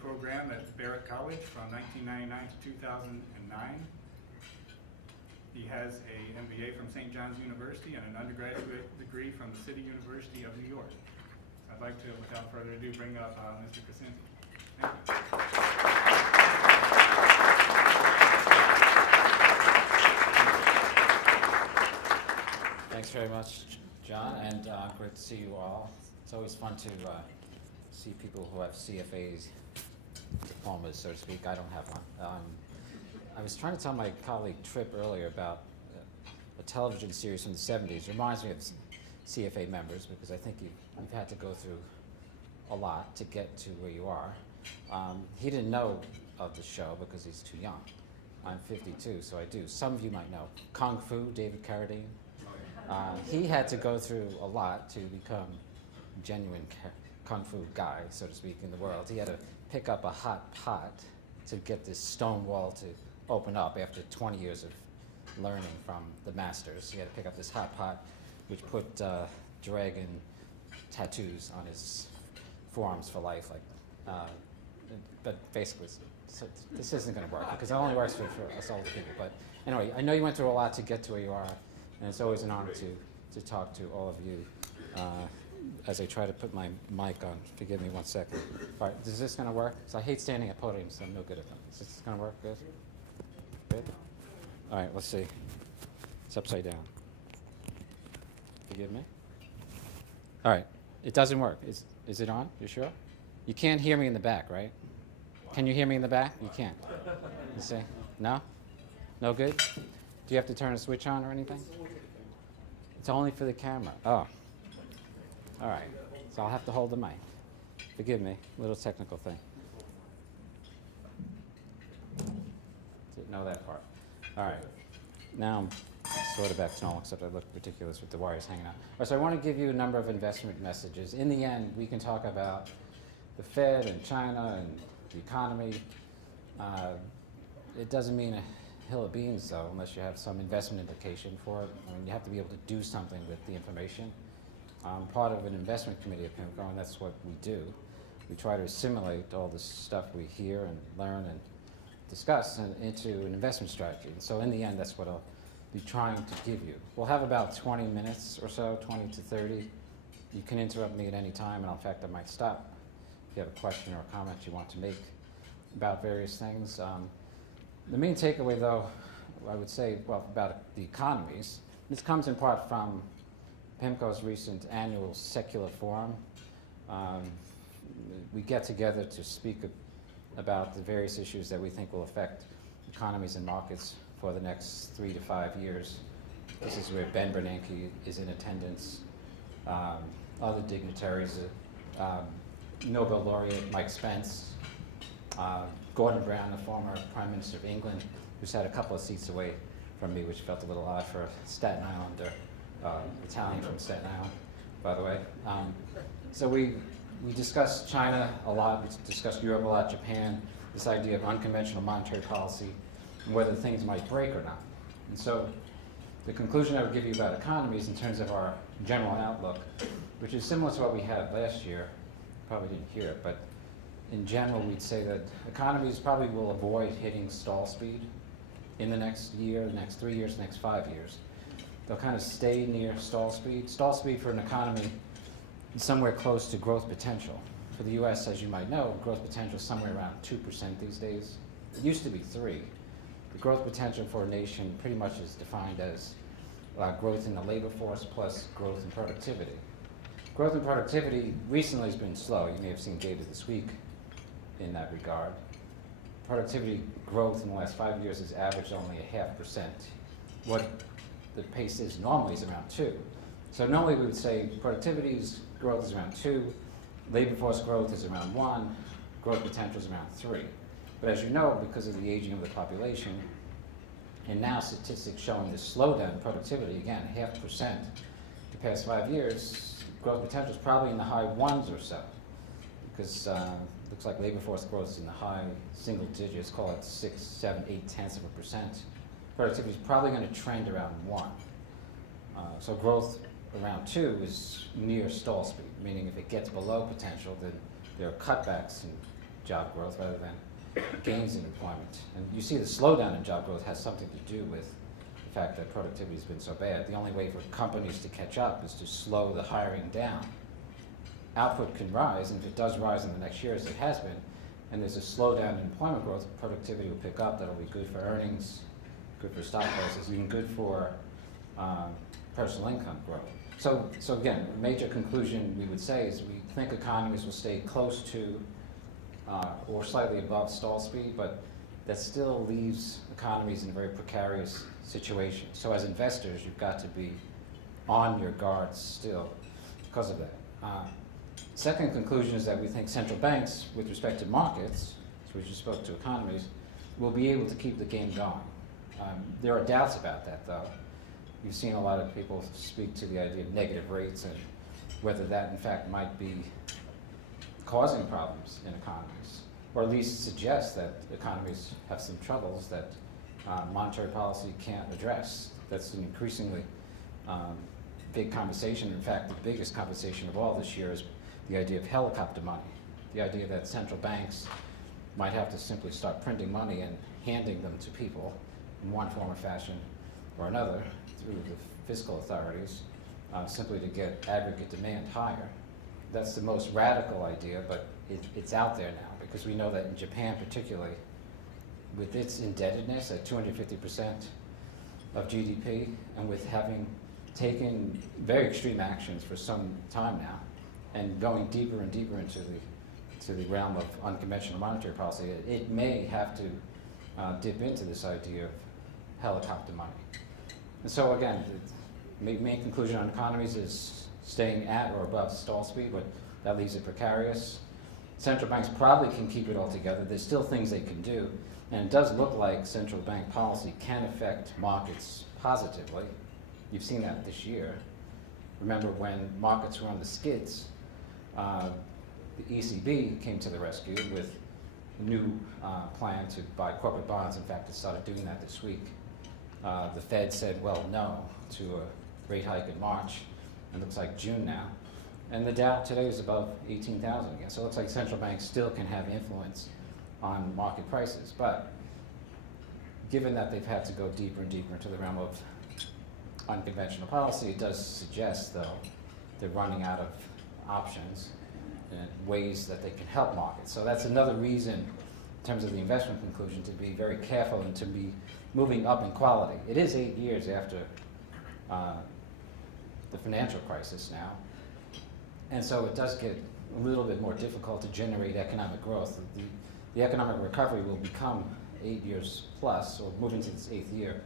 program at Baruch College from 1999 to 2009. He has an MBA from St. John's University and an undergraduate degree from the City University of New York. I'd like to, without further ado, bring up Mr. Crescenzi. Thank you. Thanks very much, John, and great to see you all. It's always fun to see people who have CFAs, diplomas, so to speak. I don't have one. I was trying to tell my colleague Tripp earlier about a television series from the 70s. It reminds me of CFA members because I think you've had to go through a lot to get to where you are. He didn't know of the show because he's too young. I'm 52, so I do. Some of you might know Kung Fu, David Carradine. He had to go through a lot to become a genuine Kung Fu guy, so to speak, in the world. He had to pick up a hot pot to get this stone wall to open up after 20 years of learning from the masters. He had to pick up this hot pot, which put dragon tattoos on his forearms for life. But basically, so this isn't going to work because it only works for us older people. But anyway, I know you went through a lot to get to where you are, and it's always an honor to talk to all of you. As I try to put my mic on, forgive me 1 second. All right, is this going to work? So I hate standing at podiums, so I'm no good at them. Is this going to work? Good? Good? All right, let's see. It's upside down. Forgive me? All right, it doesn't work. Is it on? You sure? You can't hear me in the back, right? Can you hear me in the back? You can't. You see? No? No good? Do you have to turn a switch on or anything? It's only for the camera. Oh. All right. So I'll have to hold the mic. Forgive me. Little technical thing. Didn't know that part. All right. Now I'm sort of back to normal, except I look ridiculous with the wires hanging out. All right, so I want to give you a number of investment messages. In the end, we can talk about the Fed and China and the economy. It doesn't mean a hill of beans, though, unless you have some investment implication for it. I mean, you have to be able to do something with the information. I'm part of an investment committee at PIMCO, and that's what we do. We try to assimilate all the stuff we hear and learn and discuss into an investment strategy. And so in the end, that's what I'll be trying to give you. We'll have about 20 minutes or so, 20 to 30. You can interrupt me at any time, and in fact, I might stop if you have a question or a comment you want to make about various things. The main takeaway, though, I would say, well, about the economies, this comes in part from PIMCO's recent annual secular forum. We get together to speak about the various issues that we think will affect economies and markets for the next 3 to 5 years. This is where Ben Bernanke is in attendance, other dignitaries, Nobel laureate Mike Spence, Gordon Brown, the former Prime Minister of England, who sat a couple of seats away from me, which felt a little odd for a Staten Islander, Italian from Staten Island, by the way. So we discussed China a lot, we discussed Europe a lot, Japan, this idea of unconventional monetary policy, and whether things might break or not. And so the conclusion I would give you about economies in terms of our general outlook, which is similar to what we had last year, probably didn't hear it, but in general we'd say that economies probably will avoid hitting stall speed in the next year, the next 3 years, the next 5 years. They'll kind of stay near stall speed. Stall speed for an economy is somewhere close to growth potential. For the US, as you might know, growth potential is somewhere around 2% these days. It used to be 3%. The growth potential for a nation pretty much is defined as growth in the labor force plus growth in productivity. Growth in productivity recently has been slow. You may have seen data this week in that regard. Productivity growth in the last 5 years has averaged only 0.5%. What the pace is normally is around 2%. So normally we would say productivity growth is around 2%, labor force growth is around 1%, growth potential is around 3%. But as you know, because of the aging of the population, and now statistics showing this slowdown in productivity, again, 0.5% the past 5 years, growth potential is probably in the high 1s or so, because looks like labor force growth is in the high single digits, call it 6, 7, 0.8%. Productivity is probably going to trend around 1. So growth around 2 is near stall speed, meaning if it gets below potential, then there are cutbacks in job growth rather than gains in employment. And you see the slowdown in job growth has something to do with the fact that productivity has been so bad. The only way for companies to catch up is to slow the hiring down. Output can rise, and if it does rise in the next year, as it has been, and there's a slowdown in employment growth, productivity will pick up. That'll be good for earnings, good for stock prices, even good for personal income growth. So again, a major conclusion we would say is we think economies will stay close to or slightly above stall speed, but that still leaves economies in a very precarious situation. So as investors, you've got to be on your guard still because of that. Second conclusion is that we think central banks, with respect to markets, so we just spoke to economies, will be able to keep the game going. There are doubts about that, though. You've seen a lot of people speak to the idea of negative rates and whether that, in fact, might be causing problems in economies, or at least suggest that economies have some troubles that monetary policy can't address. That's an increasingly big conversation. In fact, the biggest conversation of all this year is the idea of helicopter money, the idea that central banks might have to simply start printing money and handing them to people in one form or fashion or another through the fiscal authorities, simply to get aggregate demand higher. That's the most radical idea, but it's out there now, because we know that in Japan particularly, with its indebtedness at 250% of GDP, and with having taken very extreme actions for some time now, and going deeper and deeper into the realm of unconventional monetary policy, it may have to dip into this idea of helicopter money. And so again, the main conclusion on economies is staying at or above stall speed, but that leaves it precarious. Central banks probably can keep it all together. There's still things they can do, and it does look like central bank policy can affect markets positively. You've seen that this year. Remember when markets were on the skids, the ECB came to the rescue with a new plan to buy corporate bonds. In fact, it started doing that this week. The Fed said, well, no to a rate hike in March. It looks like June now. And the Dow today is above 18,000 again. So it looks like central banks still can have influence on market prices. But given that they've had to go deeper and deeper into the realm of unconventional policy, it does suggest, though, they're running out of options and ways that they can help markets. So that's another reason, in terms of the investment conclusion, to be very careful and to be moving up in quality. It is 8 years after the financial crisis now, and so it does get a little bit more difficult to generate economic growth. The economic recovery will become 8 years plus, or moving to its 8th year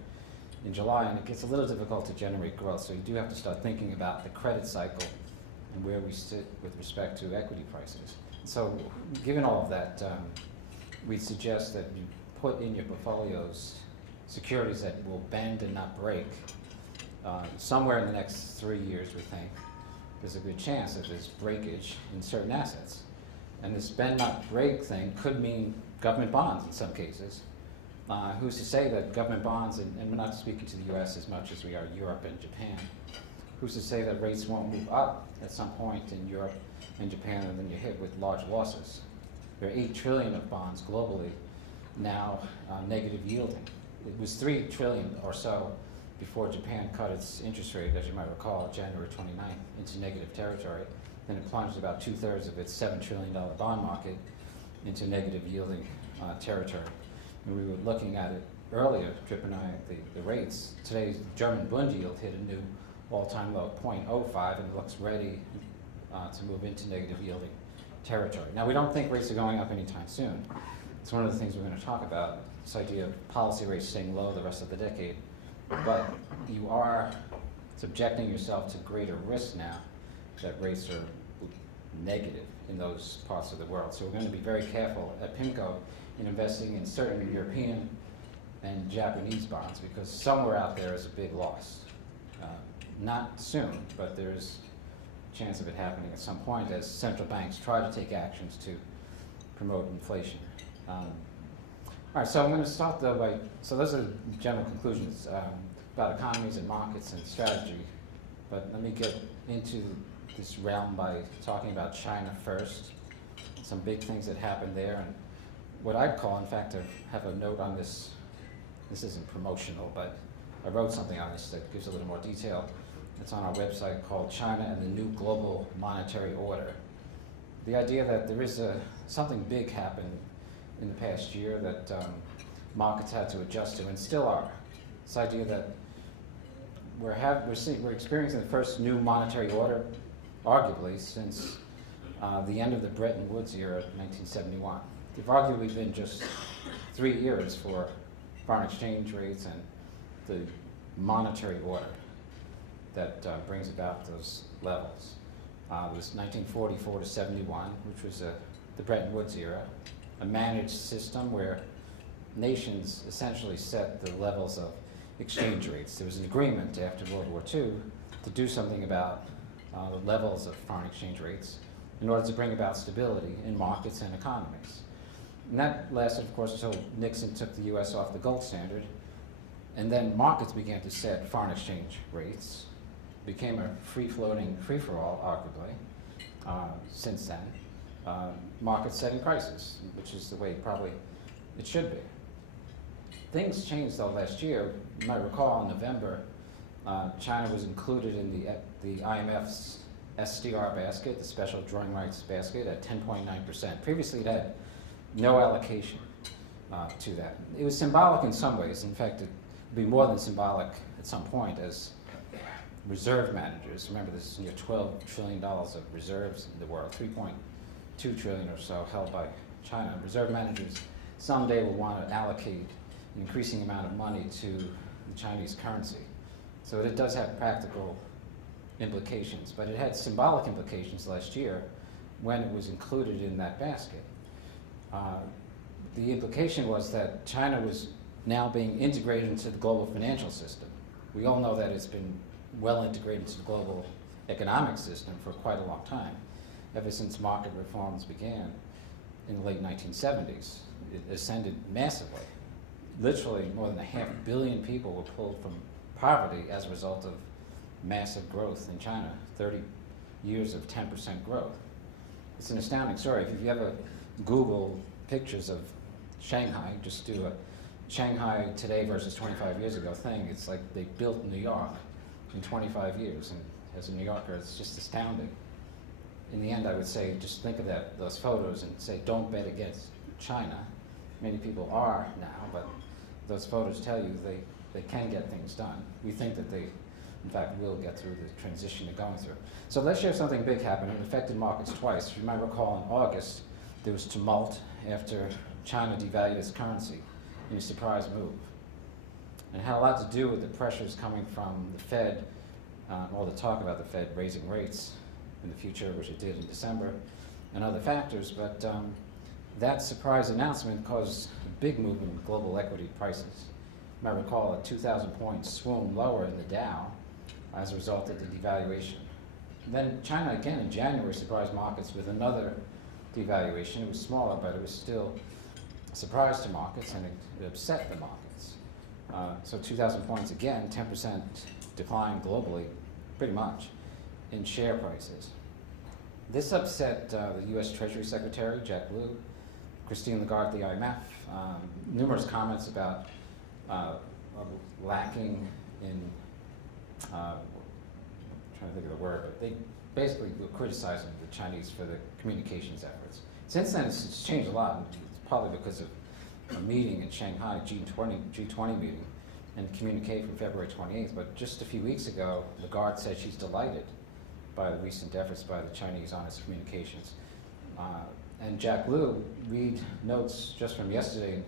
in July, and it gets a little difficult to generate growth. So you do have to start thinking about the credit cycle and where we sit with respect to equity prices. So given all of that, we'd suggest that you put in your portfolios securities that will bend and not break. Somewhere in the next 3 years, we think, there's a good chance that there's breakage in certain assets. And this bend not break thing could mean government bonds in some cases. Who's to say that government bonds, and we're not speaking to the US as much as we are Europe and Japan, who's to say that rates won't move up at some point in Europe and Japan, and then you're hit with large losses? There are 8 trillion of bonds globally now negative yielding. It was 3 trillion or so before Japan cut its interest rate, as you might recall, January 29th, into negative territory. Then it plunged about 2/3 of its $7 trillion bond market into negative yielding territory. And we were looking at it earlier, Tripp and I, the rates. Today's German Bund yield hit a new all-time low of 0.05 and looks ready to move into negative yielding territory. Now, we don't think rates are going up anytime soon. It's one of the things we're going to talk about, this idea of policy rates staying low the rest of the decade. But you are subjecting yourself to greater risk now that rates are negative in those parts of the world. So we're going to be very careful at PIMCO in investing in certain European and Japanese bonds, because somewhere out there is a big loss. Not soon, but there's a chance of it happening at some point as central banks try to take actions to promote inflation. All right, so I'm going to start though by, so those are general conclusions about economies and markets and strategy, but let me get into this realm by talking about China first. some big things that happened there, and what I'd call, in fact, I have a note on this. This isn't promotional, but I wrote something on this that gives a little more detail. It's on our website called China and the New Global Monetary Order. The idea that there is something big happened in the past year that markets had to adjust to and still are. This idea that we're experiencing the first new monetary order, arguably, since the end of the Bretton Woods era, 1971. There've arguably been just 3 years for foreign exchange rates and the monetary order that brings about those levels. It was 1944 to 71, which was the Bretton Woods era, a managed system where nations essentially set the levels of exchange rates. There was an agreement after World War II to do something about the levels of foreign exchange rates in order to bring about stability in markets and economies. And that lasted, of course, until Nixon took the US off the gold standard, and then markets began to set foreign exchange rates. Became a free-floating, free-for-all, arguably, since then. Markets setting prices, which is the way probably it should be. Things changed though last year. You might recall in November, China was included in the IMF's SDR basket, the special drawing rights basket, at 10.9%. Previously it had no allocation to that. It was symbolic in some ways. In fact, it would be more than symbolic at some point as reserve managers. Remember, this is near $12 trillion of reserves in the world, 3.2 trillion or so held by China. Reserve managers someday will want to allocate an increasing amount of money to the Chinese currency. So it does have practical implications, but it had symbolic implications last year when it was included in that basket. The implication was that China was now being integrated into the global financial system. We all know that it's been well integrated into the global economic system for quite a long time, ever since market reforms began in the late 1970s. It ascended massively. Literally more than 500 million people were pulled from poverty as a result of massive growth in China, 30 years of 10% growth. It's an astounding story. If you ever Google pictures of Shanghai, just do a Shanghai today versus 25 years ago thing, it's like they built New York in 25 years, and as a New Yorker, it's just astounding. In the end, I would say, just think of those photos and say, don't bet against China. Many people are now, but those photos tell you they can get things done. We think that they, in fact, will get through the transition they're going through. So let's share something big happened. It affected markets twice. You might recall in August, there was tumult after China devalued its currency in a surprise move. And it had a lot to do with the pressures coming from the Fed, all the talk about the Fed raising rates in the future, which it did in December, and other factors. But that surprise announcement caused a big movement in global equity prices. You might recall a 2,000-point swoon lower in the Dow as a result of the devaluation. And then China, again in January, surprised markets with another devaluation. It was smaller, but it was still a surprise to markets, and it upset the markets. So 2,000 points again, 10% decline globally, pretty much, in share prices. This upset the U.S. Treasury Secretary, Jack Lew, Christine Lagarde, the IMF, numerous comments about lacking in, I'm trying to think of the word, but they basically were criticizing the Chinese for the communications efforts. Since then, it's changed a lot, and it's probably because of a meeting in Shanghai, G20 meeting, and communique from February 28th. But just a few weeks ago, Lagarde said she's delighted by the recent efforts by the Chinese on its communications. And Jack Lew, read notes just from yesterday,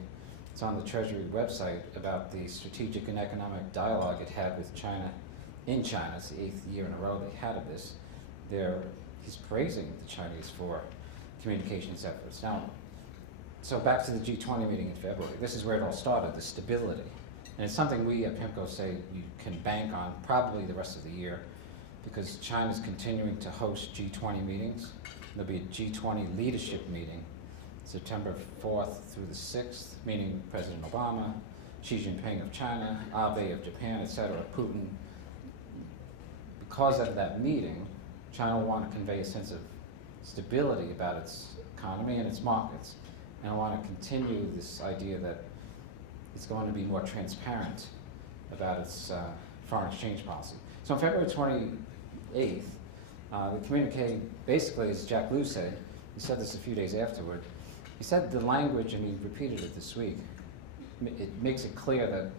it's on the Treasury website, about the strategic and economic dialogue it had with China in China. It's the 8th year in a row they had of this. He's praising the Chinese for communications efforts. Now, so back to the G20 meeting in February. This is where it all started, the stability. And it's something we at PIMCO say you can bank on probably the rest of the year, because China's continuing to host G20 meetings. There'll be a G20 leadership meeting September 4th through the 6th, meeting President Obama, Xi Jinping of China, Abe of Japan, etc., Putin. Because of that meeting, China will want to convey a sense of stability about its economy and its markets. And I want to continue this idea that it's going to be more transparent about its foreign exchange policy. So on February 28th, the communique, basically, as Jack Lew said, he said this a few days afterward, he said the language, and he repeated it this week, it makes it clear that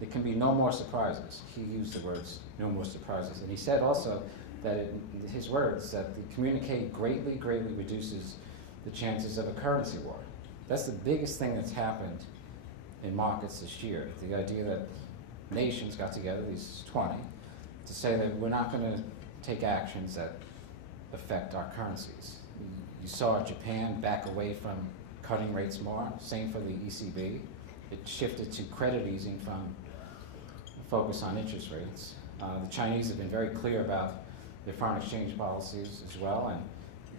there can be no more surprises. He used the words, no more surprises. And he said also that, his words, that the communique greatly, greatly reduces the chances of a currency war. That's the biggest thing that's happened in markets this year. The idea that nations got together, these 20, to say that we're not going to take actions that affect our currencies. You saw Japan back away from cutting rates more, same for the ECB. It shifted to credit easing from focus on interest rates. The Chinese have been very clear about their foreign exchange policies as well, and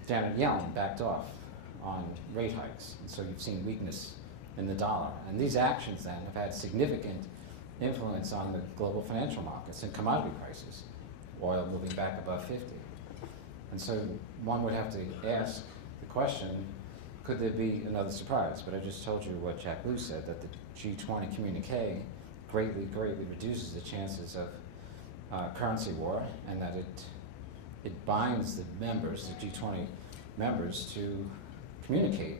Janet Yellen backed off on rate hikes. And so you've seen weakness in the dollar. And these actions then have had significant influence on the global financial markets and commodity prices, oil moving back above 50. And so one would have to ask the question, could there be another surprise? But I just told you what Jack Lew said, that the G20 communique greatly, greatly reduces the chances of currency war, and that it binds the members, the G20 members, to communicate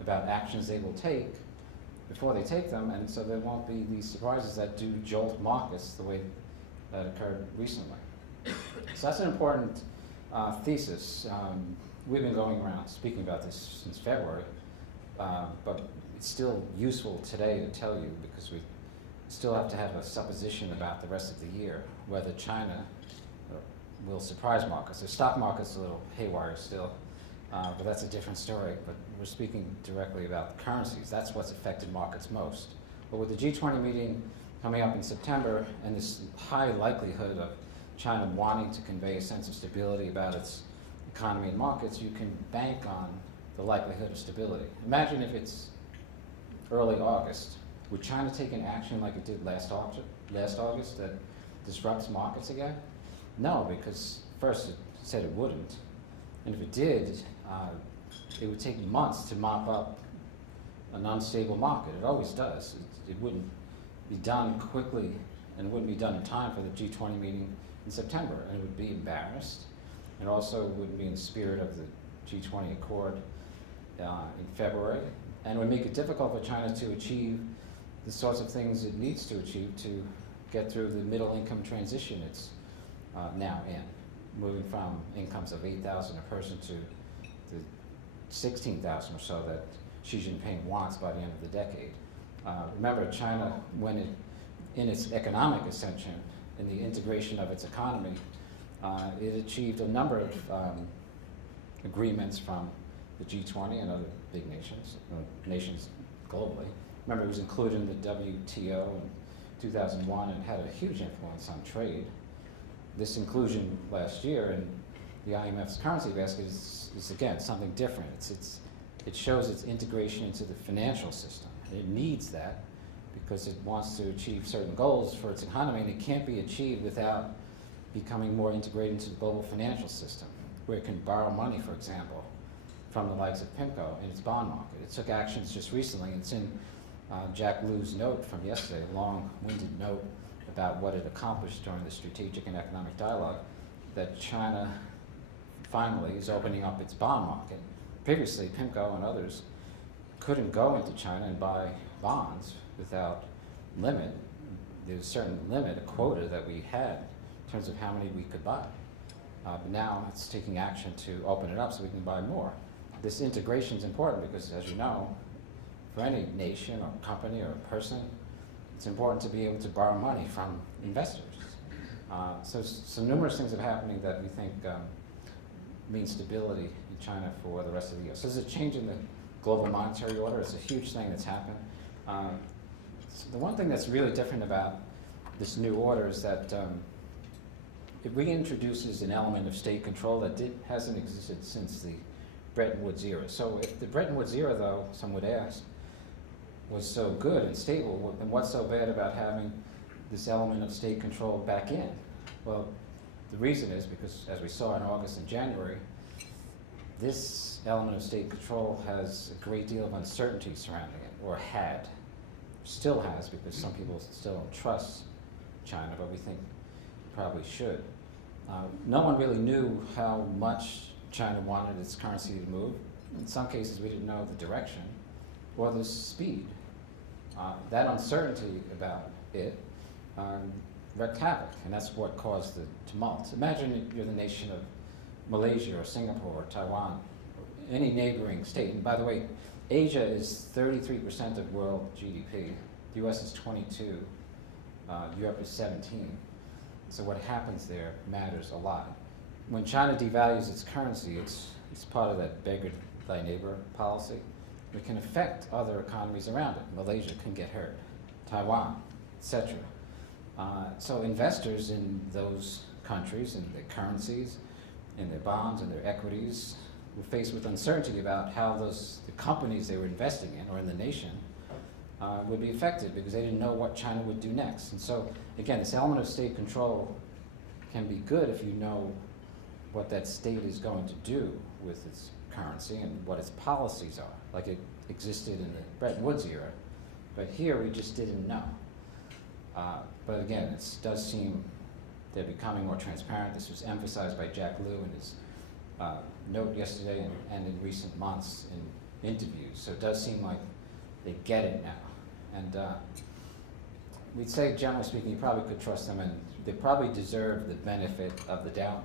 about actions they will take before they take them, and so there won't be these surprises that do jolt markets the way that occurred recently. So that's an important thesis. We've been going around speaking about this since February, but it's still useful today to tell you, because we still have to have a supposition about the rest of the year, whether China will surprise markets. The stock market's a little haywire still, but that's a different story. But we're speaking directly about currencies. That's what's affected markets most. But with the G20 meeting coming up in September, and this high likelihood of China wanting to convey a sense of stability about its economy and markets, you can bank on the likelihood of stability. Imagine if it's early August. Would China take an action like it did last August that disrupts markets again? No, because first it said it wouldn't. And if it did, it would take months to mop up an unstable market. It always does. It wouldn't be done quickly, and it wouldn't be done in time for the G20 meeting in September, and it would be embarrassed. It also wouldn't be in the spirit of the G20 Accord in February, and it would make it difficult for China to achieve the sorts of things it needs to achieve to get through the middle income transition it's now in, moving from incomes of $8,000 a person to the $16,000 or so that Xi Jinping wants by the end of the decade. Remember, China, when in its economic ascension, in the integration of its economy, it achieved a number of agreements from the G20 and other big nations globally. Remember, it was included in the WTO in 2001 and had a huge influence on trade. This inclusion last year in the IMF's currency basket is again, something different. It shows its integration into the financial system. And it needs that because it wants to achieve certain goals for its economy, and it can't be achieved without becoming more integrated into the global financial system, where it can borrow money, for example, from the likes of PIMCO in its bond market. It took actions just recently. It's in Jack Lew's note from yesterday, a long-winded note about what it accomplished during the strategic and economic dialogue, that China finally is opening up its bond market. Previously, PIMCO and others couldn't go into China and buy bonds without limit. There's a certain limit, a quota that we had in terms of how many we could buy. But now it's taking action to open it up so we can buy more. This integration is important because, as you know, for any nation or company or person, it's important to be able to borrow money from investors. So numerous things are happening that we think mean stability in China for the rest of the year. So there's a change in the global monetary order. It's a huge thing that's happened. So the one thing that's really different about this new order is that it reintroduces an element of state control that hasn't existed since the Bretton Woods era. So if the Bretton Woods era, though, some would ask, was so good and stable, then what's so bad about having this element of state control back in? Well, the reason is because, as we saw in August and January, this element of state control has a great deal of uncertainty surrounding it, or had, still has, because some people still don't trust China, but we think probably should. No one really knew how much China wanted its currency to move. In some cases, we didn't know the direction or the speed. That uncertainty about it wreaked havoc, and that's what caused the tumult. Imagine you're the nation of Malaysia or Singapore or Taiwan, or any neighboring state. And by the way, Asia is 33% of world GDP. The US is 22, Europe is 17. So what happens there matters a lot. When China devalues its currency, it's part of that beggar thy neighbor policy. It can affect other economies around it. Malaysia can get hurt, Taiwan, etc. So investors in those countries, in their currencies, in their bonds, and their equities, were faced with uncertainty about how the companies they were investing in, or in the nation, would be affected, because they didn't know what China would do next. And so, again, this element of state control can be good if you know what that state is going to do with its currency and what its policies are, like it existed in the Bretton Woods era. But here, we just didn't know. But again, it does seem they're becoming more transparent. This was emphasized by Jack Lew in his note yesterday and in recent months in interviews. So it does seem like they get it now. And we'd say, generally speaking, you probably could trust them, and they probably deserve the benefit of the doubt.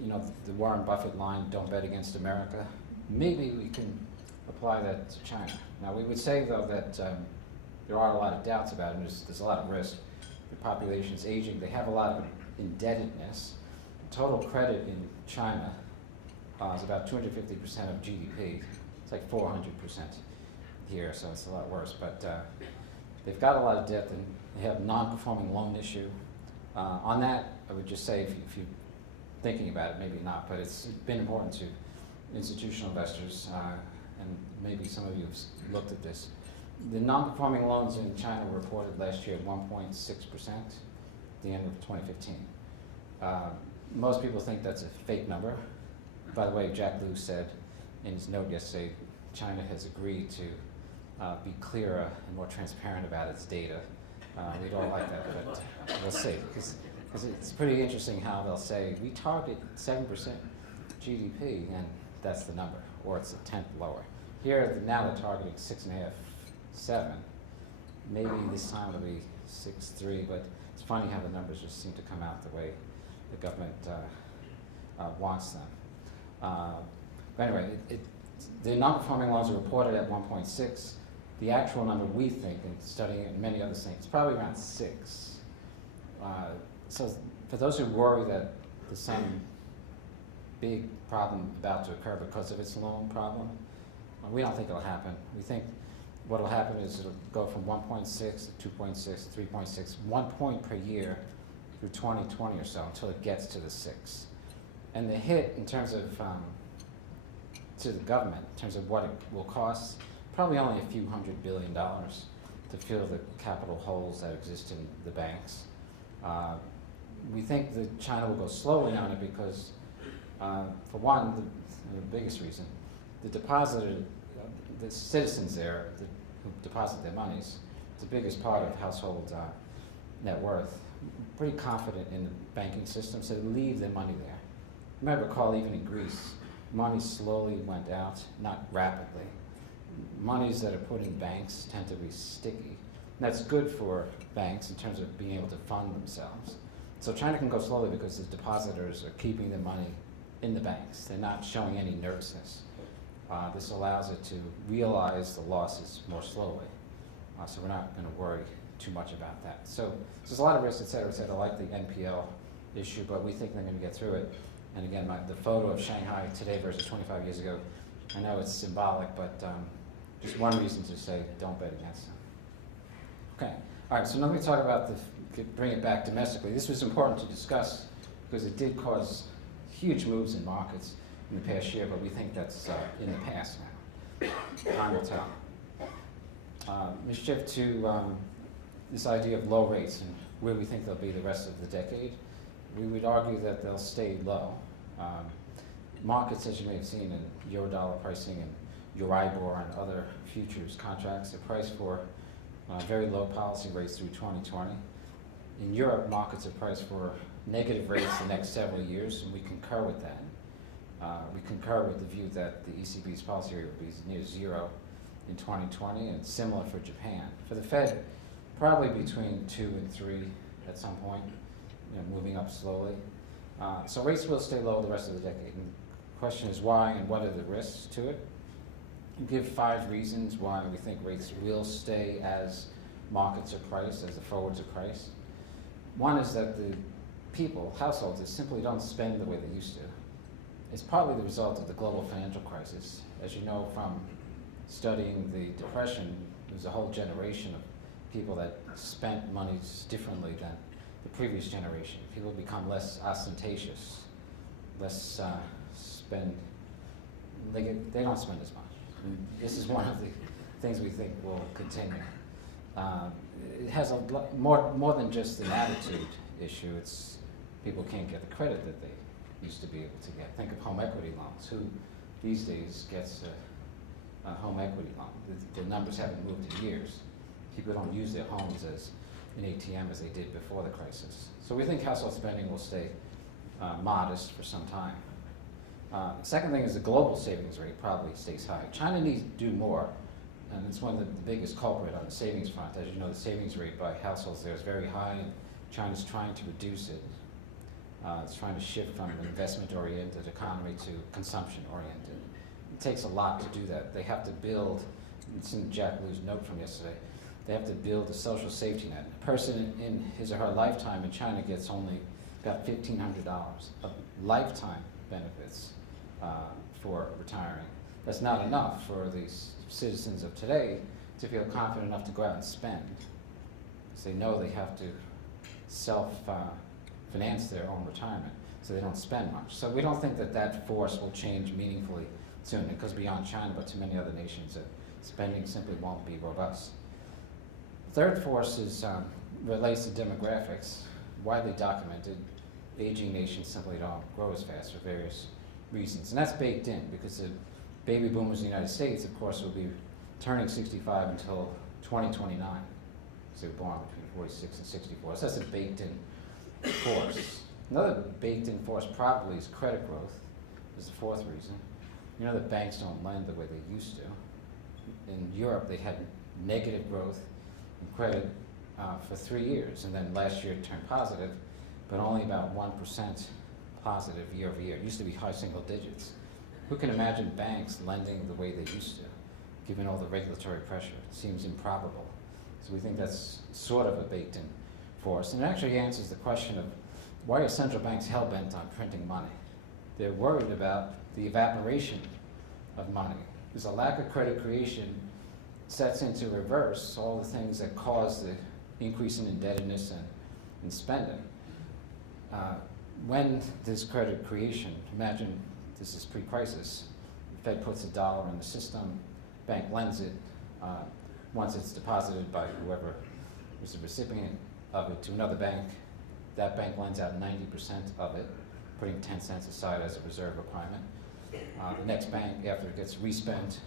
You know, the Warren Buffett line, don't bet against America. Maybe we can apply that to China. Now, we would say, though, that there are a lot of doubts about it, and there's a lot of risk. The population's aging. They have a lot of indebtedness. Total credit in China is about 250% of GDP. It's like 400% here, so it's a lot worse. But they've got a lot of debt, and they have non-performing loan issue. On that, I would just say, if you're thinking about it, maybe not, but it's been important to institutional investors, and maybe some of you have looked at this. The non-performing loans in China were reported last year at 1.6% at the end of 2015. Most people think that's a fake number. By the way, Jack Lew said in his note yesterday, China has agreed to be clearer and more transparent about its data. We don't like that, but we'll see. Because it's pretty interesting how they'll say, we target 7% GDP, and that's the number, or it's a tenth lower. Here, now they're targeting 6.5%. 7. Maybe this time it'll be 6.3, but it's funny how the numbers just seem to come out the way the government wants them. But anyway, the non-performing loans are reported at 1.6. The actual number, we think, and studying it and many other things, it's probably around 6. So for those who worry that there's some big problem about to occur because of its loan problem, we don't think it'll happen. We think what will happen is it'll go from 1.6 to 2.6, 3.6, 1 point per year through 2020 or so until it gets to the 6. And the hit in terms of to the government, in terms of what it will cost, probably only a few $100 billion to fill the capital holes that exist in the banks. We think that China will go slowly on it because, for one, the biggest reason, the depositor, the citizens there who deposit their monies, the biggest part of household net worth, pretty confident in the banking system, so they leave their money there. You might recall even in Greece, money slowly went out, not rapidly. Monies that are put in banks tend to be sticky. And that's good for banks in terms of being able to fund themselves. So China can go slowly because the depositors are keeping their money in the banks. They're not showing any nervousness. This allows it to realize the losses more slowly. So we're not going to worry too much about that. So there's a lot of risks, et cetera, like the NPL issue, but we think they're going to get through it. And again, the photo of Shanghai today versus 25 years ago, I know it's symbolic, but just one reason to say don't bet against them. Okay, all right, so now let me talk about bring it back domestically. This was important to discuss because it did cause huge moves in markets in the past year, but we think that's in the past now. Time will tell. Let's shift to this idea of low rates and where we think they'll be the rest of the decade. We would argue that they'll stay low. markets, as you may have seen in Eurodollar pricing and Euribor and other futures contracts, are priced for very low policy rates through 2020. In Europe, markets are priced for negative rates the next several years, and we concur with that. We concur with the view that the ECB's policy rate will be near zero in 2020, and similar for Japan. For the Fed, probably between 2 and 3 at some point, moving up slowly. So rates will stay low the rest of the decade. And the question is why and what are the risks to it? We'll give 5 reasons why we think rates will stay as markets are priced, as the forwards are priced. One is that the people, households, they simply don't spend the way they used to. It's partly the result of the global financial crisis. As you know from studying the Depression, there was a whole generation of people that spent monies differently than the previous generation. People become less ostentatious, less spend, they don't spend as much. And this is one of the things we think will continue. It has a more than just an attitude issue. It's people can't get the credit that they used to be able to get. Think of home equity loans. Who these days gets a home equity loan? The numbers haven't moved in years. People don't use their homes as an ATM as they did before the crisis. So we think household spending will stay modest for some time. Second thing is the global savings rate probably stays high. China needs to do more, and it's one of the biggest culprit on the savings front. As you know, the savings rate by households there is very high, and China's trying to reduce it. It's trying to shift from an investment-oriented economy to consumption-oriented. It takes a lot to do that. They have to build, it's in Jack Liu's note from yesterday, they have to build a social safety net. A person in his or her lifetime in China gets only about $1,500 of lifetime benefits for retiring. That's not enough for these citizens of today to feel confident enough to go out and spend, because they know they have to self-finance their own retirement, so they don't spend much. So we don't think that that force will change meaningfully soon. It goes beyond China, but to many other nations that spending simply won't be robust. Third force is relates to demographics. Widely documented, aging nations simply don't grow as fast for various reasons. And that's baked in because the baby boomers in the United States, of course, will be turning 65 until 2029. So they were born between 46 and 64. So that's a baked in force. Another baked in force probably is credit growth, is the fourth reason. You know that banks don't lend the way they used to. In Europe, they had negative growth in credit for 3 years, and then last year it turned positive, but only about 1% positive year over year. It used to be high single digits. Who can imagine banks lending the way they used to, given all the regulatory pressure? It seems improbable. So we think that's sort of a baked-in force. And it actually answers the question of why are central banks hell-bent on printing money? They're worried about the evaporation of money. There's a lack of credit creation sets into reverse all the things that cause the increase in indebtedness and spending. When there's credit creation, imagine this is pre-crisis, the Fed puts $1 in the system, bank lends it, once it's deposited by whoever was the recipient of it to another bank, that bank lends out 90% of it, putting 10 cents aside as a reserve requirement. The next bank, after it gets respent,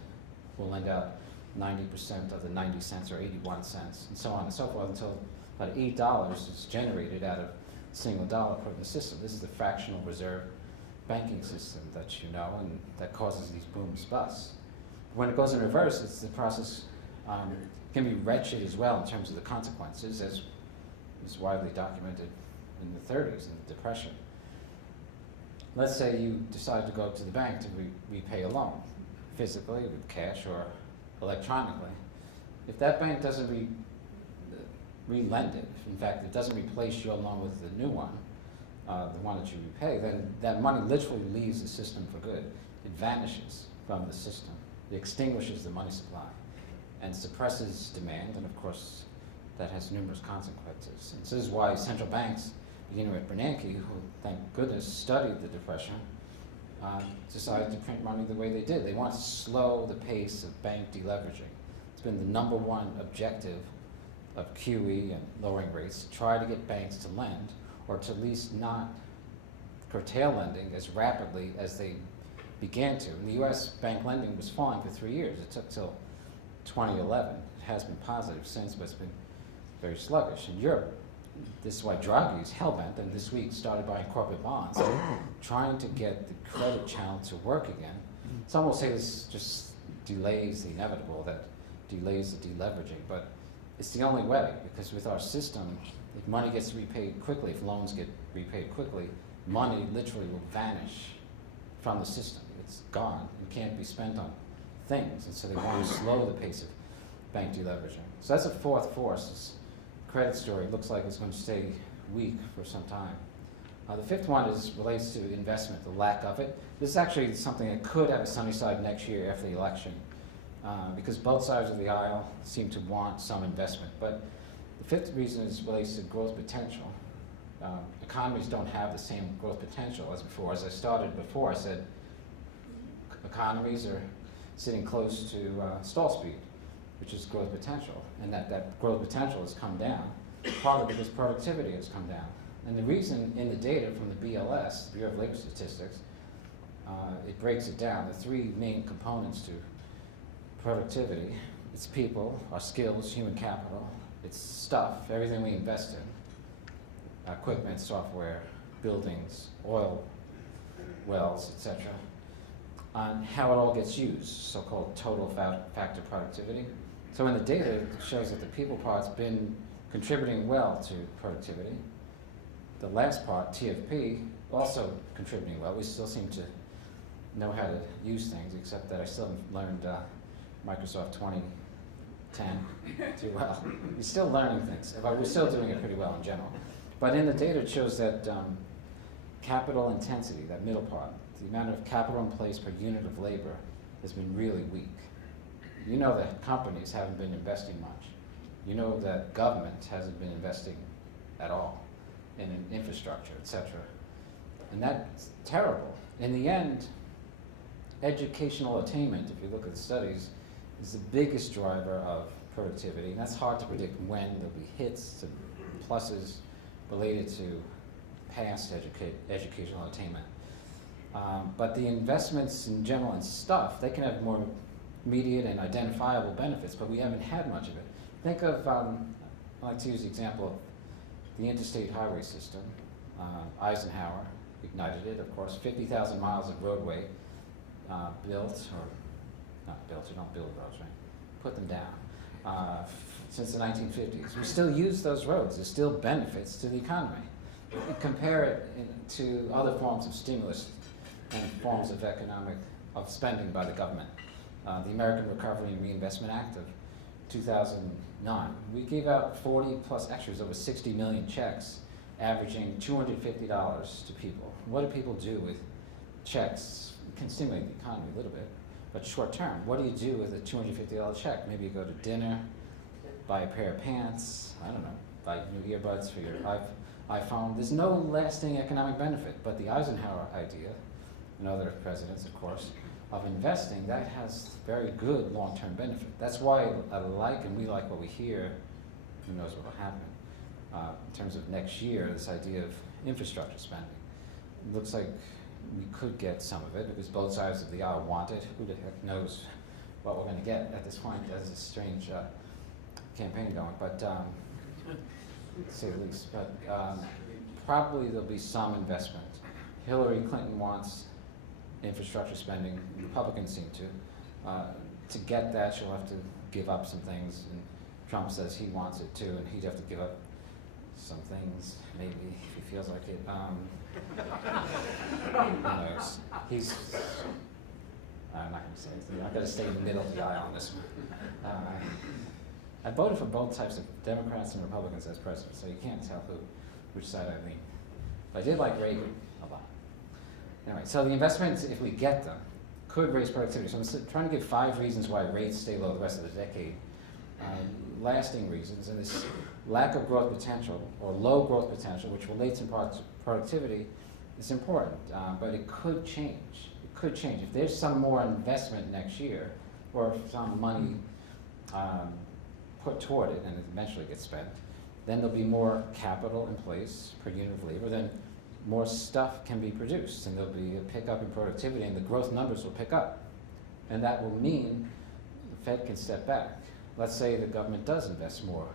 will lend out 90% of the 90 cents or 81 cents, and so on and so forth, until about $8 is generated out of a single dollar put in the system. This is the fractional reserve banking system that you know, and that causes these booms busts. When it goes in reverse, it's the process can be wretched as well in terms of the consequences, as is widely documented in the 30s, in the Depression. Let's say you decide to go to the bank to repay a loan, physically with cash or electronically. If that bank doesn't re-lend it, in fact, it doesn't replace your loan with the new one, the one that you repay, then that money literally leaves the system for good. It vanishes from the system. It extinguishes the money supply and suppresses demand, and of course, that has numerous consequences. And so this is why central banks, beginning with Bernanke, who, thank goodness, studied the Depression, decided to print money the way they did. They want to slow the pace of bank deleveraging. It's been the #1 objective of QE and lowering rates, to try to get banks to lend, or to at least not curtail lending as rapidly as they began to. And the US bank lending was falling for 3 years. It took till 2011. It has been positive since, but it's been very sluggish. In Europe, this is why Draghi is hell-bent, and this week started buying corporate bonds, trying to get the credit channel to work again. Some will say this just delays the inevitable, that delays the deleveraging, but it's the only way, because with our system, if money gets repaid quickly, if loans get repaid quickly, money literally will vanish from the system. It's gone. It can't be spent on things, and so they want to slow the pace of bank deleveraging. So that's a fourth force. This credit story looks like it's going to stay weak for some time. The fifth one relates to investment, the lack of it. This is actually something that could have a sunny side next year after the election, because both sides of the aisle seem to want some investment. But the fifth reason relates to growth potential. Economies don't have the same growth potential as before. As I started before, I said economies are sitting close to stall speed, which is growth potential, and that growth potential has come down, partly because productivity has come down. And the reason in the data from the BLS, the Bureau of Labor Statistics, it breaks it down. The three main components to productivity: it's people, our skills, human capital, it's stuff, everything we invest in, equipment, software, buildings, oil wells, etc., on how it all gets used, so-called total factor productivity. So in the data, it shows that the people part's been contributing well to productivity. The last part, TFP, also contributing well. We still seem to know how to use things, except that I still haven't learned Microsoft 2010 too well. We're still learning things. We're still doing it pretty well in general. But in the data, it shows that capital intensity, that middle part, the amount of capital in place per unit of labor, has been really weak. You know that companies haven't been investing much. You know that government hasn't been investing at all in infrastructure, etc. And that's terrible. In the end, educational attainment, if you look at the studies, is the biggest driver of productivity, and that's hard to predict when there'll be hits and pluses related to past educational attainment. But the investments in general in stuff, they can have more immediate and identifiable benefits, but we haven't had much of it. Think of, I like to use the example of the interstate highway system. Eisenhower ignited it, of course, 50,000 miles of roadway built, or not built, you don't build roads, right? Put them down, since the 1950s. We still use those roads. There's still benefits to the economy. Compare it to other forms of stimulus and forms of of spending by the government. The American Recovery and Reinvestment Act of 2009. We gave out 40 plus, actually it was over 60 million checks, averaging $250 to people. What do people do with checks? It can stimulate the economy a little bit, but short term, what do you do with a $250 check? Maybe you go to dinner, buy a pair of pants, I don't know, buy new earbuds for your iPhone. There's no lasting economic benefit, but the Eisenhower idea, and other presidents, of course, of investing, that has very good long-term benefit. That's why I like and we like what we hear. Who knows what will happen in terms of next year, this idea of infrastructure spending. It looks like we could get some of it because both sides of the aisle want it. Who the heck knows what we're going to get at this point? There's a strange campaign going, but to say the least. But probably there'll be some investment. Hillary Clinton wants infrastructure spending. Republicans seem to. To get that, she'll have to give up some things, and Trump says he wants it too, and he'd have to give up some things, maybe, if he feels like it. Who knows? I'm not going to say anything. I've got to stay in the middle of the aisle on this one. I voted for both types of Democrats and Republicans as president, so you can't tell which side I lean. But I did like Reagan a lot. Anyway, so the investments, if we get them, could raise productivity. So I'm trying to give 5 reasons why rates stay low the rest of the decade. Lasting reasons, and this lack of growth potential, or low growth potential, which relates in part to productivity, is important, but it could change. It could change. If there's some more investment next year, or if some money put toward it and it eventually gets spent, then there'll be more capital in place per unit of labor, then more stuff can be produced, and there'll be a pickup in productivity, and the growth numbers will pick up. And that will mean the Fed can step back. Let's say the government does invest more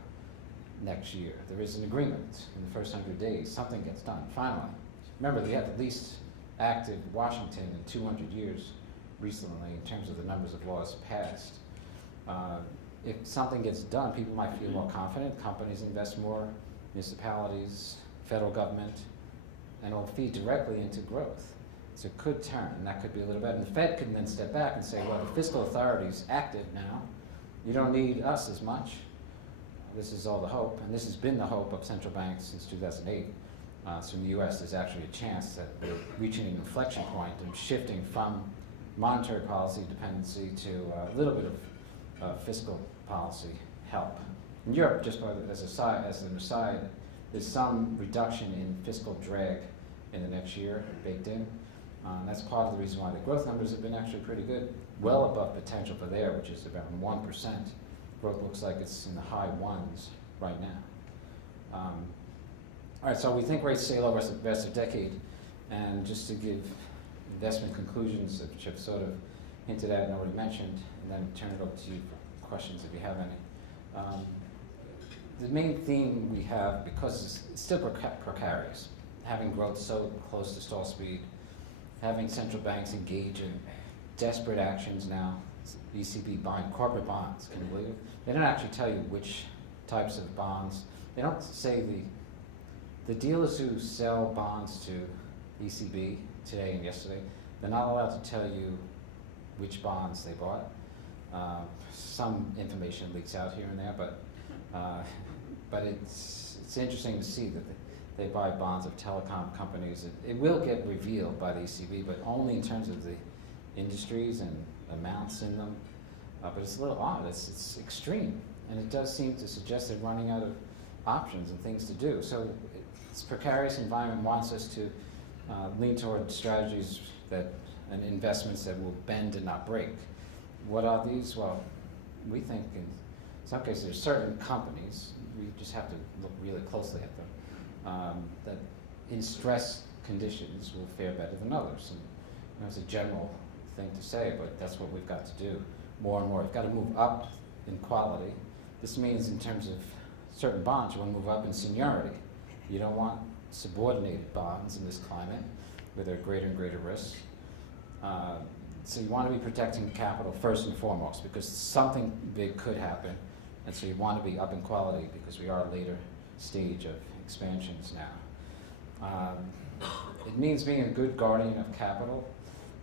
next year. There is an agreement in the first 100 days. Something gets done, finally. Remember, they had the least active Washington in 200 years recently in terms of the numbers of laws passed. If something gets done, people might feel more confident. Companies invest more, municipalities, federal government, and it'll feed directly into growth. So it could turn, and that could be a little better. And the Fed can then step back and say, well, the fiscal authority's active now. You don't need us as much. This is all the hope, and this has been the hope of central banks since 2008. So in the US, there's actually a chance that we're reaching an inflection point and shifting from monetary policy dependency to a little bit of fiscal policy help. In Europe, just as an aside, there's some reduction in fiscal drag in the next year baked in. That's part of the reason why the growth numbers have been actually pretty good, well above potential for there, which is about 1%. Growth looks like it's in the high ones right now. All right, so we think rates stay low the rest of the decade, and just to give investment conclusions, which I've sort of hinted at and already mentioned, and then turn it over to you for questions if you have any. The main theme we have, because it's still precarious, having growth so close to stall speed, having central banks engage in desperate actions now, ECB buying corporate bonds, can you believe it? They don't actually tell you which types of bonds. They don't say the dealers who sell bonds to ECB today and yesterday, they're not allowed to tell you which bonds they bought. Some information leaks out here and there, but it's interesting to see that they buy bonds of telecom companies. It will get revealed by the ECB, but only in terms of the industries and amounts in them. But it's a little odd. It's extreme, and it does seem to suggest they're running out of options and things to do. So this precarious environment wants us to lean toward strategies and investments that will bend and not break. What are these? Well, we think in some cases there's certain companies, we just have to look really closely at them, that in stress conditions will fare better than others. And it's a general thing to say, but that's what we've got to do more and more. We've got to move up in quality. This means in terms of certain bonds, you want to move up in seniority. You don't want subordinated bonds in this climate where there are greater and greater risks. So you want to be protecting capital first and foremost, because something big could happen, and so you want to be up in quality because we are a later stage of expansions now. It means being a good guardian of capital,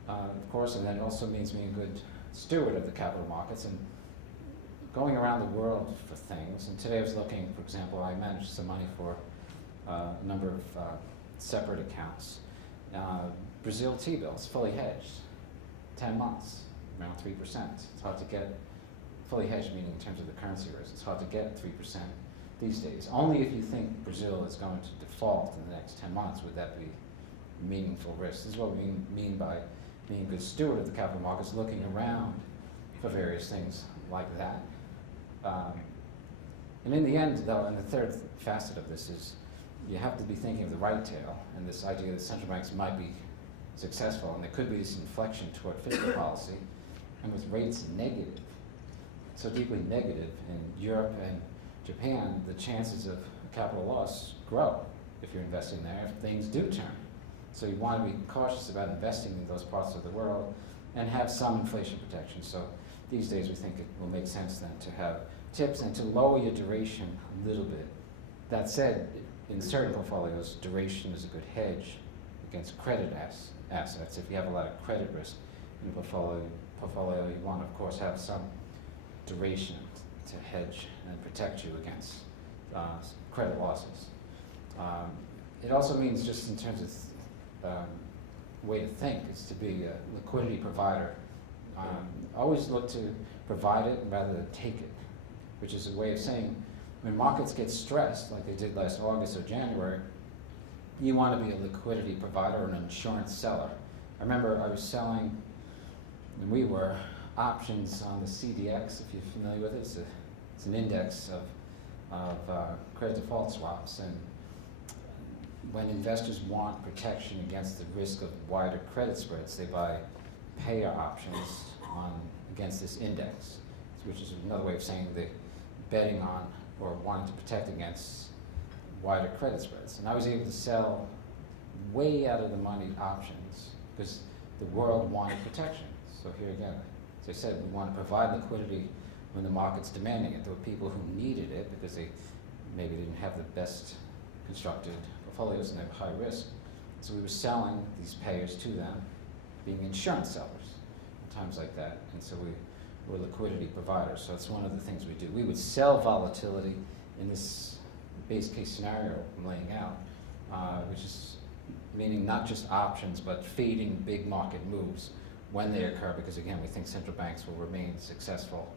of course, and then it also means being a good steward of the capital markets and going around the world for things. And today I was looking, for example, I managed some money for a number of separate accounts. Brazil T-bills, fully hedged, 10 months, around 3%. It's hard to get fully hedged, meaning in terms of the currency risk. It's hard to get 3% these days. Only if you think Brazil is going to default in the next 10 months would that be meaningful risk. This is what we mean by being a good steward of the capital markets, looking around for various things like that. And in the end, though, and the third facet of this is you have to be thinking of the right tail, and this idea that central banks might be successful, and there could be this inflection toward fiscal policy, and with rates negative, so deeply negative in Europe and Japan, the chances of capital loss grow if you're investing there, if things do turn. So you want to be cautious about investing in those parts of the world and have some inflation protection. So these days we think it will make sense then to have tips and to lower your duration a little bit. That said, in certain portfolios, duration is a good hedge against credit assets. If you have a lot of credit risk in a portfolio, you want to, of course, have some duration to hedge and protect you against credit losses. It also means, just in terms of way to think, is to be a liquidity provider. Always look to provide it rather than take it, which is a way of saying when markets get stressed, like they did last August or January, you want to be a liquidity provider or an insurance seller. I remember I was selling, and we were, options on the CDX, if you're familiar with it. It's an index of credit default swaps, and when investors want protection against the risk of wider credit spreads, they buy payer options against this index, which is another way of saying they're betting on or wanting to protect against wider credit spreads. And I was able to sell way out of the money options because the world wanted protection. So here again, as I said, we want to provide liquidity when the market's demanding it. There were people who needed it because they maybe didn't have the best constructed portfolios and they were high risk. So we were selling these payers to them, being insurance sellers at times like that. And so we were liquidity providers. So it's one of the things we do. We would sell volatility in this base case scenario I'm laying out, which is meaning not just options, but feeding big market moves when they occur, because again, we think central banks will remain successful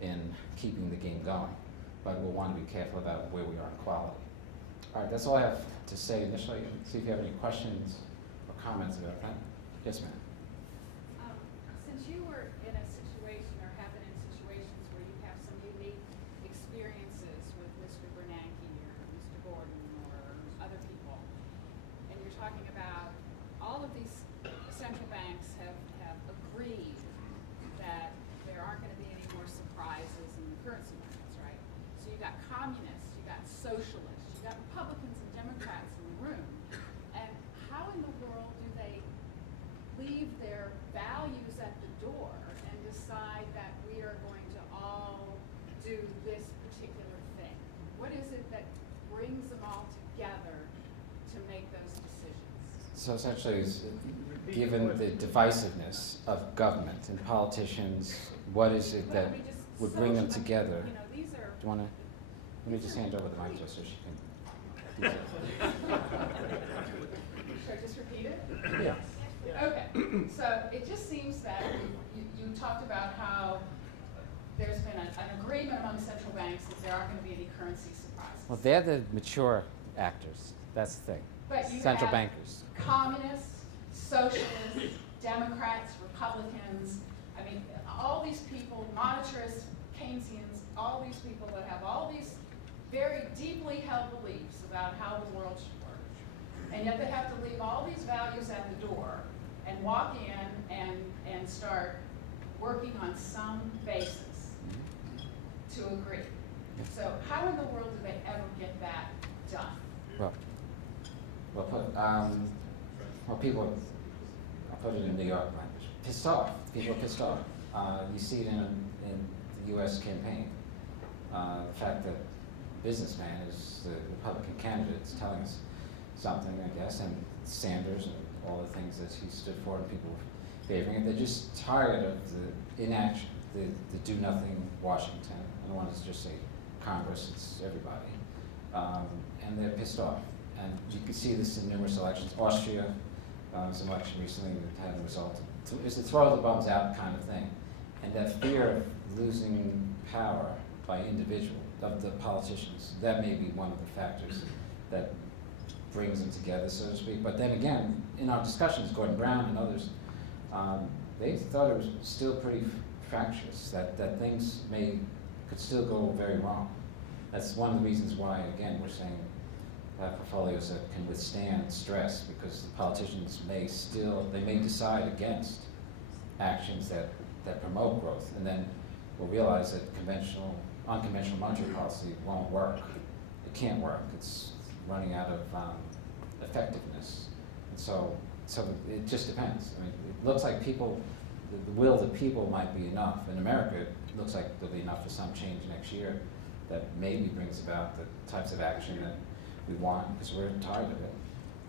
in keeping the game going, but we'll want to be careful about where we are in quality. All right, that's all I have to say initially. See if you have any questions or comments about that. Yes, ma'am. Since you were in a situation or have been in situations where you have some unique experiences with Mr. Bernanke or Mr. Gordon or other people, and you're talking about all of these central banks have agreed that there aren't going to be any more surprises in the currency markets, right? So you got communists, you got socialists, you got Republicans and Democrats in the room. And how in the world do they leave their values at the door and decide that we are going to all do this particular thing? What is it that brings them all together to make those decisions? So essentially, given the divisiveness of government and politicians, what is it that would bring them together? You know, these are. Do you want to? Let me just hand over the mic just so she can. Should I just repeat it? Yeah. Okay, so it just seems that you talked about how there's been an agreement among central banks that there aren't going to be any currency surprises. Well, they're the mature actors. That's the thing. But you Central have bankers. communists, socialists, Democrats, Republicans, I mean, all these people, monetarists, Keynesians, all these people that have all these very deeply held beliefs about how the world should work. And yet they have to leave all these values at the door and walk in and start working on some basis to agree. So how in the world do they ever get that done? Well put. Well, people, I'll put it in New York language. Pissed off. People are pissed off. You see it in the U.S. campaign. The fact that businessman is the Republican candidate is telling us something, I guess, and Sanders and all the things that he stood for and people favoring it. They're just tired of the inaction, the do-nothing Washington. I don't want to just say Congress, it's everybody. And they're pissed off. And you can see this in numerous elections. Austria, was an election recently that had a result. It's a throw the bums out kind of thing. And that fear of losing power by individual, of the politicians, that may be one of the factors that brings them together, so to speak. But then again, in our discussions, Gordon Brown and others, they thought it was still pretty fractious, that things could still go very wrong. That's one of the reasons why, again, we're saying portfolios that can withstand stress, because the politicians may decide against actions that promote growth, and then we'll realize that unconventional monetary policy won't work. It can't work. It's running out of effectiveness. And so it just depends. I mean, it looks like the will of the people might be enough. In America, it looks like there'll be enough for some change next year that maybe brings about the types of action that we want, because we're tired of it.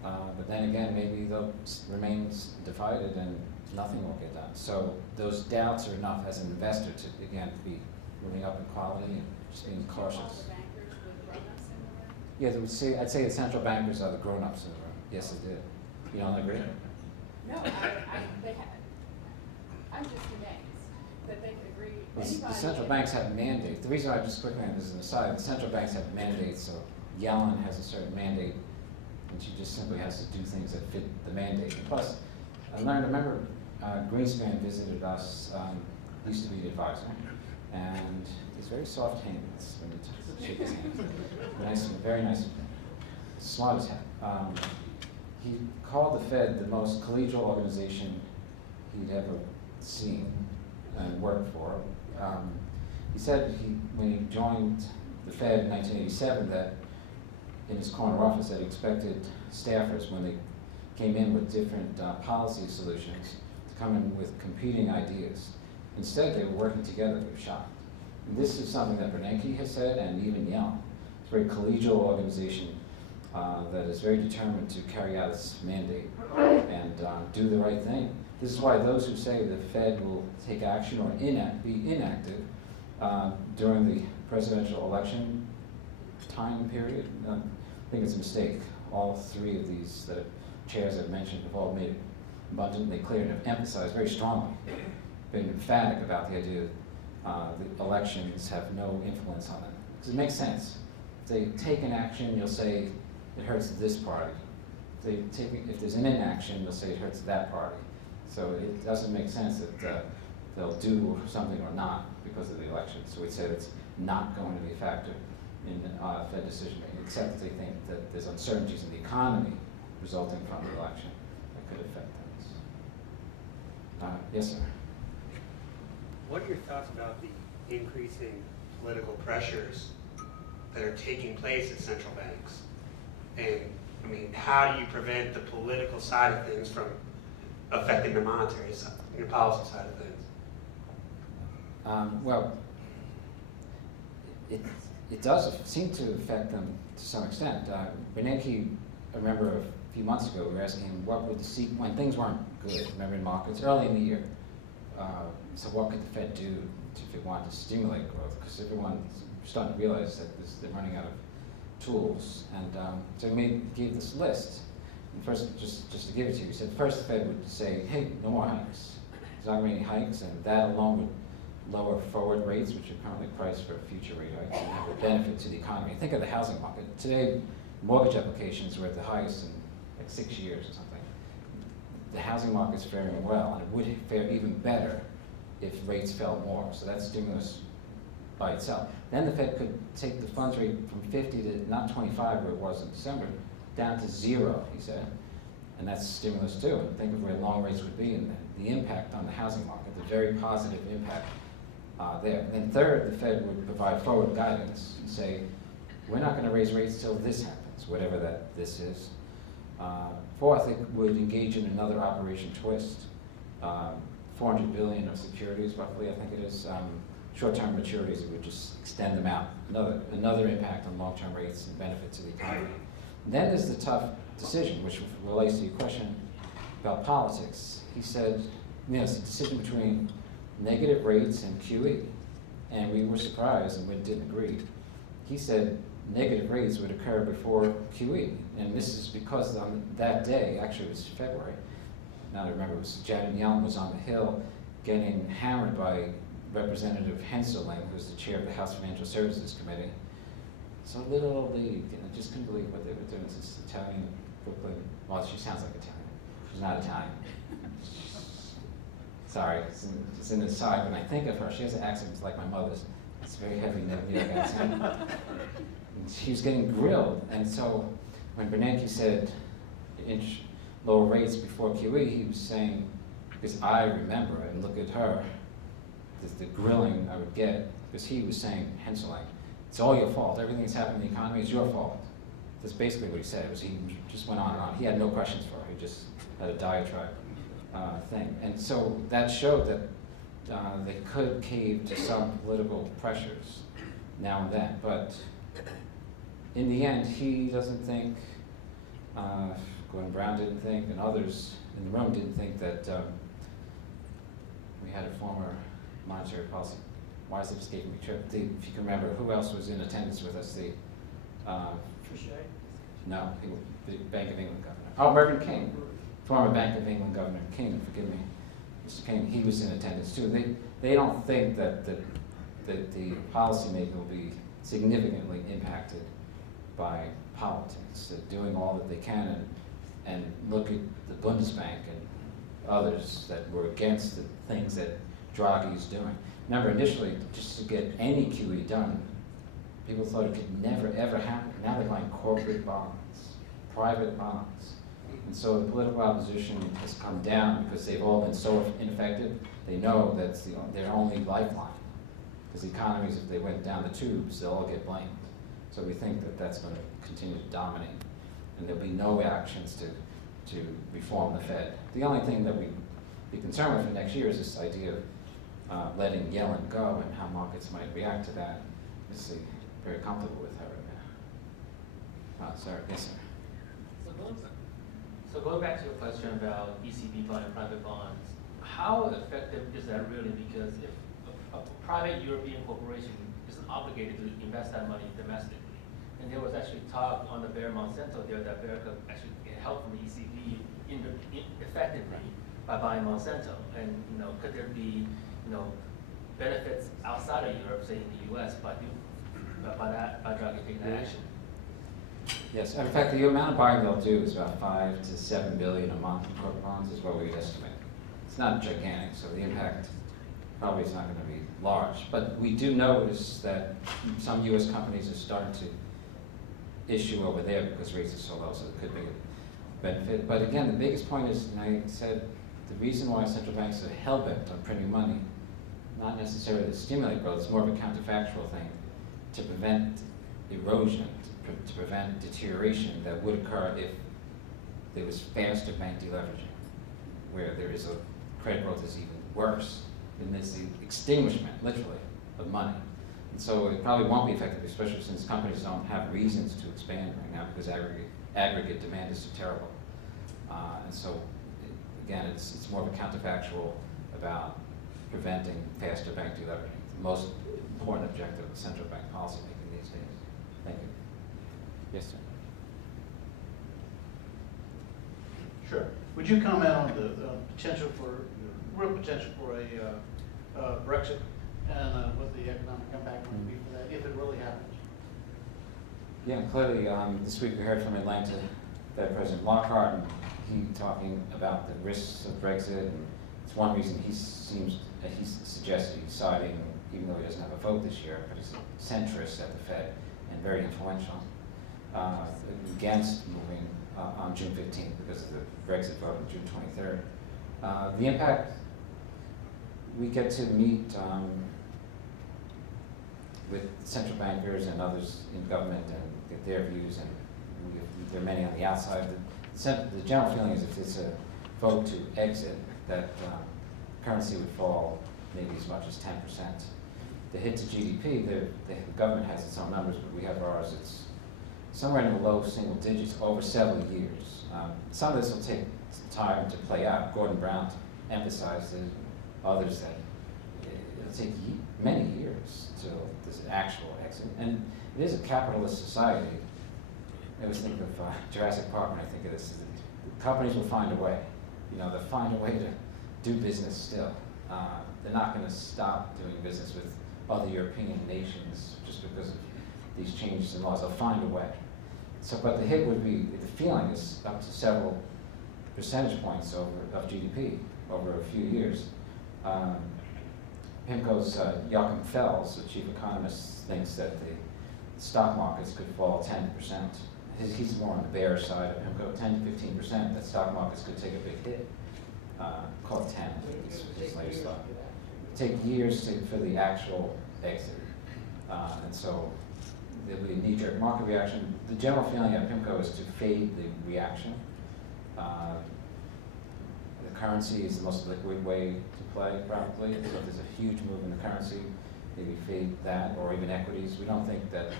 But then again, maybe they'll remain divided and nothing will get done. So those doubts are enough as an investor to, again, be moving up in quality and just being cautious. All the bankers with grown-ups in the room? Yeah, I'd say the central bankers are the grown-ups in the room. Yes, I did. You don't agree? No, I'm just amazed that they could agree. The central banks have mandates. The reason I just quickly on this as an aside, the central banks have mandates, so Yellen has a certain mandate, and she just simply has to do things that fit the mandate. And plus, remember, Greenspan visited us, used to be the advisor, and he's very soft-handed when you shake his hand. Nice, very nice, smart as heck. He called the Fed the most collegial organization he'd ever seen and worked for. He said when he joined the Fed in 1987 that in his corner office that he expected staffers, when they came in with different policy solutions, to come in with competing ideas. Instead, they were working together. They were shocked. And this is something that Bernanke has said, and even Young. It's a very collegial organization that is very determined to carry out its mandate and do the right thing. This is why those who say the Fed will take action or be inactive during the presidential election time period, I think it's a mistake. All three of these that chairs have mentioned have all made it abundantly clear and have emphasized very strongly, been emphatic about the idea that elections have no influence on them. Because it makes sense. If they take an action, you'll say it hurts this party. If there's an inaction, you'll say it hurts that party. So it doesn't make sense that they'll do something or not because of the election. So we'd say it's not going to be a factor in Fed decision making, except that they think that there's uncertainties in the economy resulting from the election that could affect things. Yes, sir. What are your thoughts about the increasing political pressures that are taking place at central banks? And I mean, how do you prevent the political side of things from affecting the monetary side, the policy side of things? Well, it does seem to affect them to some extent. Bernanke, I remember a few months ago, we were asking him what would when things weren't good, remember in markets, early in the year. So what could the Fed do if it wanted to stimulate growth? Because everyone's starting to realize that they're running out of tools. And so he gave this list. And first, just to give it to you, he said first the Fed would say, hey, no more hikes. There's not going to be any hikes, and that alone would lower forward rates, which are currently priced for future rate hikes, and have a benefit to the economy. Think of the housing market. Today, mortgage applications were at the highest in like 6 years or something. The housing market's faring well, and it would fare even better if rates fell more. So that's stimulus by itself. Then the Fed could take the funds rate from 50 to not 25 where it was in December, down to 0, he said. And that's stimulus too. And think of where long rates would be and the impact on the housing market, the very positive impact there. Then third, the Fed would provide forward guidance and say, we're not going to raise rates till this happens, whatever this is. Fourth, it would engage in another Operation Twist, 400 billion of securities, roughly, I think it is. Short-term maturities, it would just extend them out. Another impact on long-term rates and benefit to the economy. Then there's the tough decision, which relates to your question about politics. He said, it's a decision between negative rates and QE. And we were surprised and we didn't agree. He said negative rates would occur before QE. And this is because on that day, actually it was February, now I remember, it was Janet Yellen was on the Hill getting hammered by Representative Henseling, who's the chair of the House Financial Services Committee. So little old lady, I just couldn't believe what they were doing. This Italian Brooklyn, well, she sounds like Italian. She's not Italian. Sorry, it's an aside. When I think of her, she has an accent it's like my mother's. It's a very heavy New York accent. And she was getting grilled, and so when Bernanke said lower rates before QE, he was saying, because I remember it, and look at her, the grilling I would get, because he was saying, Henseling, it's all your fault. Everything that's happened in the economy is your fault. That's basically what he said. He just went on and on. He had no questions for her. He just had a diatribe thing. And so that showed that they could cave to some political pressures now and then. But in the end, he doesn't think, Gordon Brown didn't think, and others in the room didn't think that we had a former monetary policy. Why is it escaping me? If you can remember, who else was in attendance with us? No, the Bank of England governor. Oh, Mervyn King, former Bank of England governor. King, forgive me, Mr. King. He was in attendance too. They don't think that the policymaker will be significantly impacted by politics. They're doing all that they can, and look at the Bundesbank and others that were against the things that Draghi is doing. Remember, initially, just to get any QE done, people thought it could never, ever happen. Now they're buying corporate bonds, private bonds. And so the political opposition has come down because they've all been so ineffective. They know that's their only lifeline. Because the economies, if they went down the tubes, they'll all get blamed. So we think that that's going to continue to dominate. And there'll be no actions to reform the Fed. The only thing that we'd be concerned with for next year is this idea of letting Yellen go and how markets might react to that. Obviously, very comfortable with her right now. Sorry, yes, sir. So going back to your question about ECB buying private bonds, how effective is that really? Because if a private European corporation isn't obligated to invest that money domestically, and there was actually talk on the Bayer Monsanto there that Bayer could actually get help from the ECB effectively by buying Monsanto, and could there be benefits outside of Europe, say in the U.S. by taking that action? Yes, in fact, the amount of buying they'll do is about $5 to $7 billion a month in corporate bonds is what we estimate. It's not gigantic, so the impact probably is not going to be large. But we do notice that some U.S. companies are starting to issue over there because rates are so low, so it could be a benefit. But again, the biggest point is, and I said, the reason why central banks are hell-bent on printing money, not necessarily to stimulate growth, it's more of a counterfactual thing, to prevent erosion, to prevent deterioration that would occur if there was faster bank deleveraging, where there is a credit growth is even worse, then there's the extinguishment, literally, of money. And so it probably won't be effective, especially since companies don't have reasons to expand right now because aggregate demand is so terrible. And so, again, it's more of a counterfactual about preventing faster bank deleveraging, the most important objective of central bank policy making these days. Thank you. Yes, sir. Sure. Would you comment on the real potential for a Brexit and what the economic impact might be for that, if it really happens? Yeah, clearly, this week we heard from Atlanta that President Lockhart, and he talking about the risks of Brexit, and it's one reason he's suggested he's siding, even though he doesn't have a vote this year, but he's a centrist at the Fed and very influential, against moving on June 15th because of the Brexit vote on June 23rd. The impact, we get to meet with central bankers and others in government and get their views, and there are many on the outside. The general feeling is if it's a vote to exit, that currency would fall maybe as much as 10%. The hit to GDP, the government has its own numbers, but we have ours. It's somewhere in the low single digits over several years. Some of this will take time to play out. Gordon Brown emphasized it, others that it'll take many years till this actual exit. And it is a capitalist society. I always think of Jurassic Park when I think of this. Companies will find a way. They'll find a way to do business still. They're not going to stop doing business with other European nations just because of these changes in laws. They'll find a way. So, but the hit would be, the feeling is up to several percentage points of GDP over a few years. PIMCO's Joachim Fels, the chief economist, thinks that the stock markets could fall 10%. He's more on the bearish side of PIMCO, 10 to 15%, that stock markets could take a big hit. Call it 10, his latest thought. Take years for the actual exit. And so there'll be a knee-jerk market reaction. The general feeling at PIMCO is to fade the reaction. The currency is the most liquid way to play, probably. So if there's a huge move in the currency, maybe fade that, or even equities. We don't think that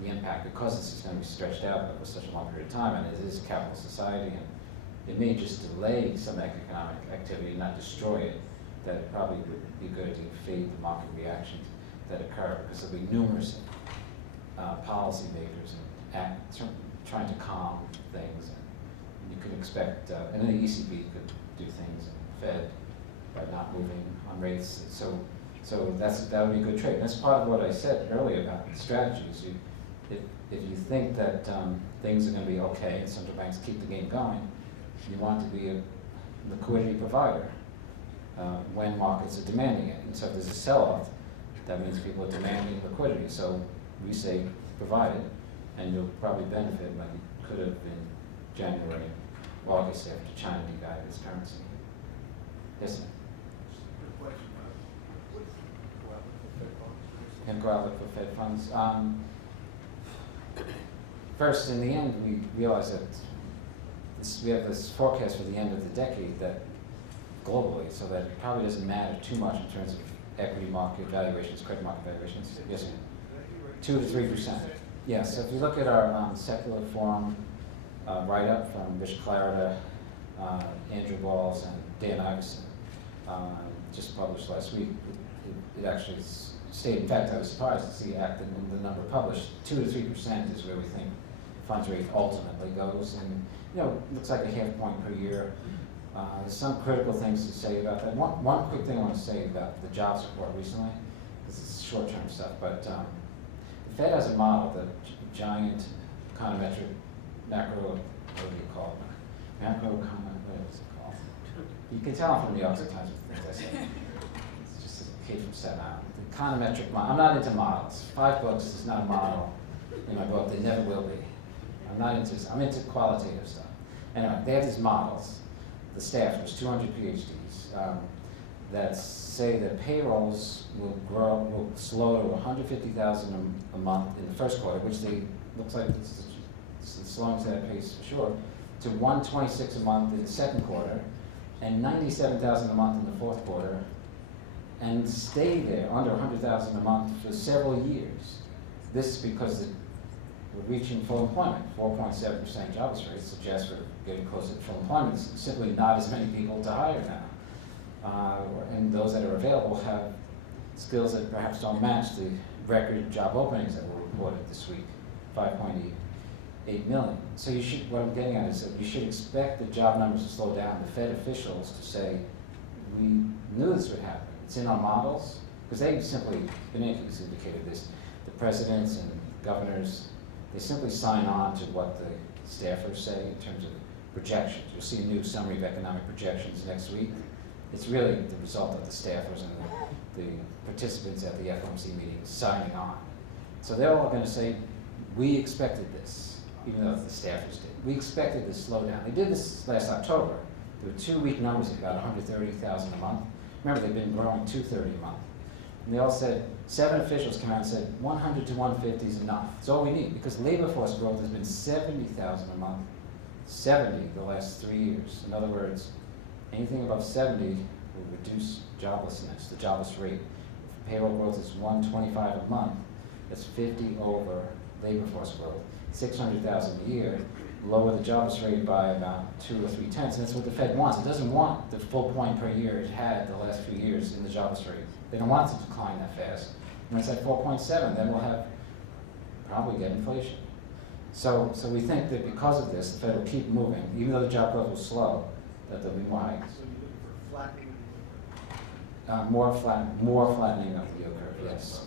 the impact, because this is going to be stretched out over such a long period of time, and it is a capital society, and it may just delay some economic activity, not destroy it, that it probably would be good to fade the market reactions that occur, because there'll be numerous policymakers and trying to calm things. And you can expect, and the ECB could do things, and Fed by not moving on rates. So that would be a good trade. And that's part of what I said earlier about strategies. If you think that things are going to be okay and central banks keep the game going, you want to be a liquidity provider when markets are demanding it. And so if there's a sell-off, that means people are demanding liquidity. So we say provide it, and you'll probably benefit like you could have in January, August after China devalued its currency. Yes, sir. PIMCO outlook for Fed funds. First, in the end, we realized that we have this forecast for the end of the decade that globally, so that it probably doesn't matter too much in terms of equity market valuations, credit market valuations. Yes, ma'am. 2 to 3%. Yeah, so if you look at our secular forum write-up from Rich Clarida, Andrew Walls, and Dan Iverson, just published last week, it actually stated, in fact, I was surprised to see the number published. 2 to 3% is where we think funds rate ultimately goes, and it looks like a half point per year. There's some critical things to say about that. One quick thing I want to say about the jobs report recently, this is short-term stuff, but the Fed has a model, the giant econometric macro, what do you call it? What is it called? You can tell from the opposite times of things I say. It's just a kid from Staten Island. The econometric model. I'm not into models. 5 books is not a model in my book. They never will be. I'm into qualitative stuff. Anyway, they have these models. The staff, there's 200 PhDs, that say that payrolls will slow to 150,000 a month in the first quarter, which looks like it's slowing to that pace for sure, to 126 a month in the second quarter, and 97,000 a month in the fourth quarter, and stay there under 100,000 a month for several years. This is because we're reaching full employment. 4.7% jobs rate suggests we're getting closer to full employment. There's simply not as many people to hire now. And those that are available have skills that perhaps don't match the record job openings that were reported this week, 5.8 million. So what I'm getting at is that you should expect the job numbers to slow down. The Fed officials to say, we knew this would happen. It's in our models, because they simply, Bernanke indicated this, the presidents and governors, they simply sign on to what the staffers say in terms of projections. You'll see a new summary of economic projections next week. It's really the result of the staffers and the participants at the FOMC meeting signing on. So they're all going to say, we expected this, even though the staffers did. We expected this slowdown. They did this last October. There were 2 weak numbers of about 130,000 a month. Remember, they've been growing 230 a month. And they all said, 7 officials came out and said, 100 to 150 is enough. It's all we need, because labor force growth has been 70,000 a month, 70 the last 3 years. In other words, anything above 70 will reduce joblessness, the jobless rate. If payroll growth is 125 a month, that's 50 over labor force growth. 600,000 a year, lower the jobless rate by about 2 or 3 tenths. And that's what the Fed wants. It doesn't want the full point per year it had the last few years in the jobless rate. They don't want it to decline that fast. When it's at 4.7, then we'll probably get inflation. So we think that because of this, the Fed will keep moving, even though the job growth will slow, that there'll be more hikes. So you're looking for flattening? More flattening of the yield curve, yes.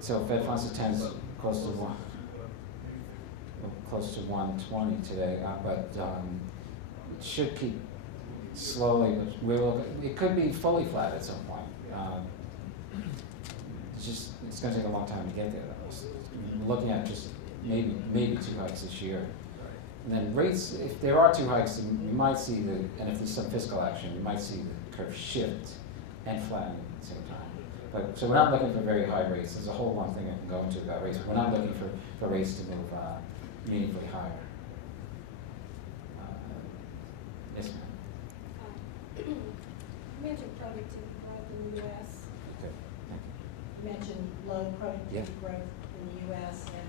So Fed funds to 10 is close to 120 today, but it should keep slowly, but it could be fully flat at some point. It's going to take a long time to get there. We're looking at just maybe 2 hikes this year. And then rates, if there are 2 hikes, you might see and if there's some fiscal action, you might see the curve shift and flatten at the same time. So we're not looking for very high rates. There's a whole long thing I can go into about rates. We're not looking for rates to move meaningfully higher. Yes, ma'am. You mentioned productivity growth in the U.S. Okay. Thank you. You mentioned low productivity growth in the U.S. and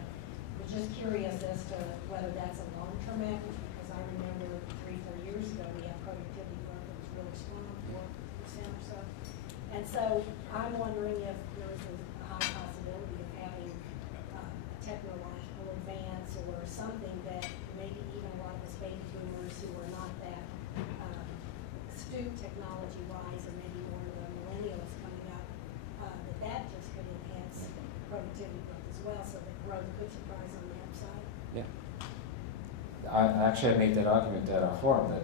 was just curious as to whether that's a long-term average, because I remember 3-4 years ago we had productivity growth that was really strong, 4% or so. And so I'm wondering if there is a high possibility of having a technological advance or something that maybe even a lot of us baby boomers who are not that astute technology-wise, or maybe more of the millennials coming up, that just could enhance productivity growth as well, so that growth could surprise on the upside. Yeah. I made that argument at our forum that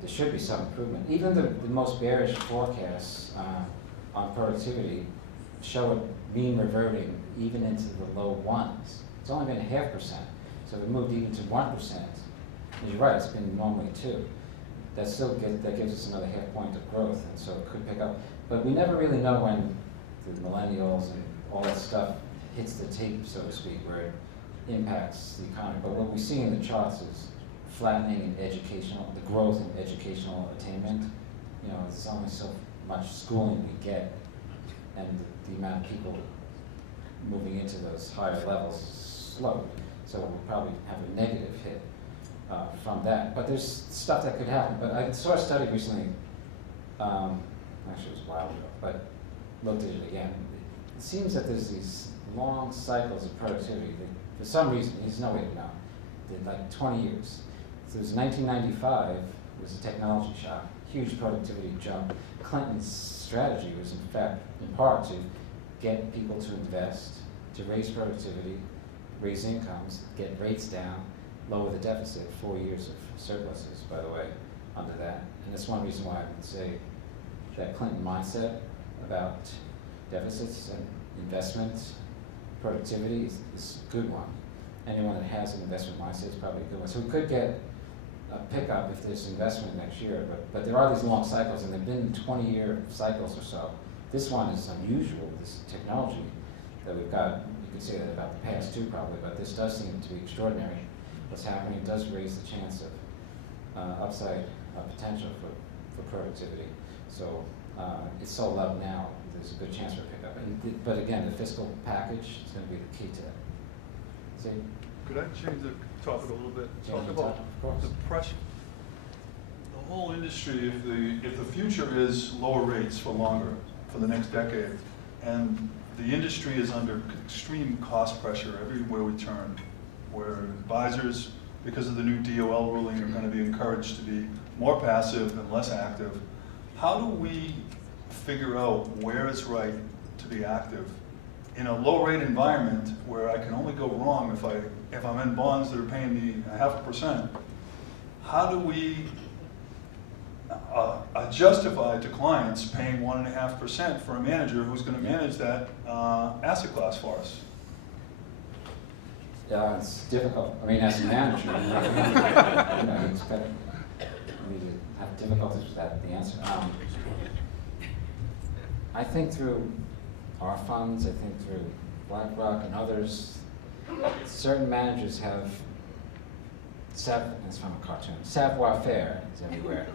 there should be some improvement. Even the most bearish forecasts on productivity show it mean reverting even into the low ones. It's only been 0.5%. So we moved even to 1%. And you're right, it's been normally 2. That gives us another 0.5 point of growth, and so it could pick up. But we never really know when the millennials and all that stuff hits the tape, so to speak, where it impacts the economy. But what we see in the charts is flattening in the growth in educational attainment. You know, there's only so much schooling we get, and the amount of people moving into those higher levels slowed. So we'll probably have a negative hit from that. But there's stuff that could happen. But I saw a study recently, actually it was a while ago, but looked at it again. It seems that there's these long cycles of productivity that, for some reason, there's no way to know, did like 20 years. So it was 1995, was a technology shock, huge productivity jump. Clinton's strategy was, in fact, in part to get people to invest, to raise productivity, raise incomes, get rates down, lower the deficit. 4 years of surpluses, by the way, under that. And that's one reason why I would say that Clinton mindset about deficits and investments, productivity is a good one. Anyone that has an investment mindset is probably a good one. So we could get a pickup if there's investment next year, but there are these long cycles, and they've been 20-year cycles or so. This one is unusual, this technology that we've got. You could say that about the past too, probably, but this does seem to be extraordinary. What's happening does raise the chance of upside potential for productivity. So it's so low now, there's a good chance for a pickup. But again, the fiscal package is going to be the key to that. See? Could I change the topic a little bit? Change Talk the about topic, of course. the pressure. The whole industry, if the future is lower rates for longer, for the next decade, and the industry is under extreme cost pressure everywhere we turn, where advisors, because of the new DOL ruling, are going to be encouraged to be more passive and less active. How do we figure out where it's right to be active in a low-rate environment where I can only go wrong if I'm in bonds that are paying me 0.5%? How do we justify to clients paying 1.5% for a manager who's going to manage that asset class for us? Yeah, it's difficult. I mean, as a manager, you expect me to have difficulties with that, the answer. I think through our funds, I think through BlackRock and others, certain managers have, it's from a cartoon, savoir-faire is everywhere.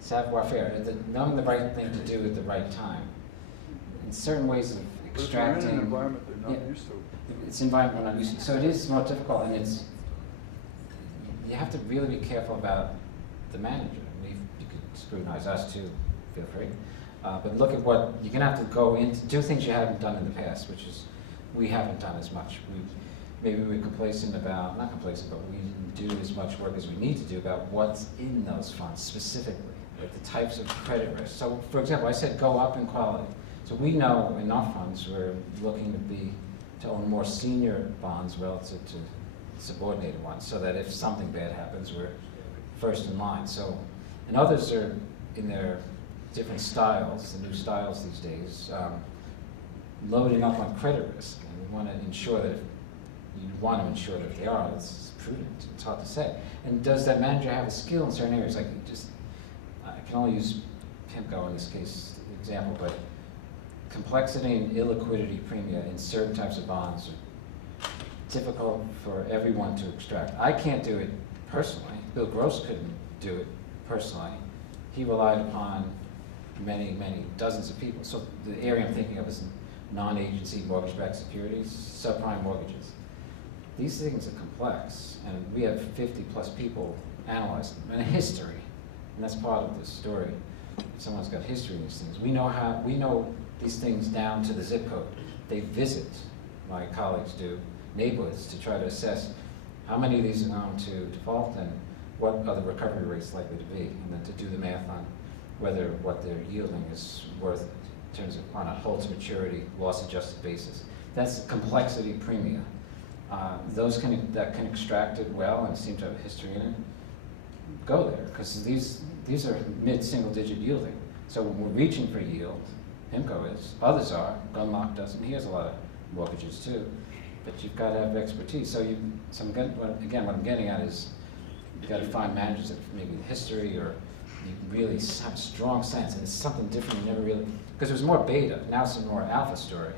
Savoir-faire, knowing the right thing to do at the right time. In certain ways of extracting. But if they're in an environment they're not used to. It's environment we're not used to. So it is more difficult, and you have to really be careful about the manager. I mean, you could scrutinize us too, feel free. But look at what, you're going to have to go into, do things you haven't done in the past, which is, we haven't done as much. Maybe we're complacent about, not complacent, but we didn't do as much work as we need to do about what's in those funds specifically, like the types of credit risk. So, for example, I said go up in quality. So we know in our funds we're looking to own more senior bonds relative to subordinated ones, so that if something bad happens, we're first in line. So, and others are in their different styles, the new styles these days, loading up on credit risk. And we want to ensure that if they are, it's prudent. It's hard to say. And does that manager have a skill in certain areas? Like, I can only use PIMCO in this case example, but complexity and illiquidity premia in certain types of bonds are difficult for everyone to extract. I can't do it personally. Bill Gross couldn't do it personally. He relied upon many dozens of people. So the area I'm thinking of is non-agency mortgage-backed securities, subprime mortgages. These things are complex, and we have 50+ people analyze them, and a history, and that's part of the story. If someone's got history in these things, we know these things down to the zip code. They visit, my colleagues do, neighborhoods to try to assess how many of these are going to default and what are the recovery rates likely to be, and then to do the math on whether what they're yielding is worth it in terms of on a hold to maturity, loss-adjusted basis. That's complexity premium. Those that can extract it well and seem to have a history in it, go there, because these are mid-single digit yielding. So when we're reaching for yield, PIMCO is. Others are. Gunlock doesn't. He has a lot of mortgages too. But you've got to have expertise. So again, what I'm getting at is you've got to find managers that maybe history or you really have a strong sense, and it's something different you never really, because there's more beta, now it's a more alpha story.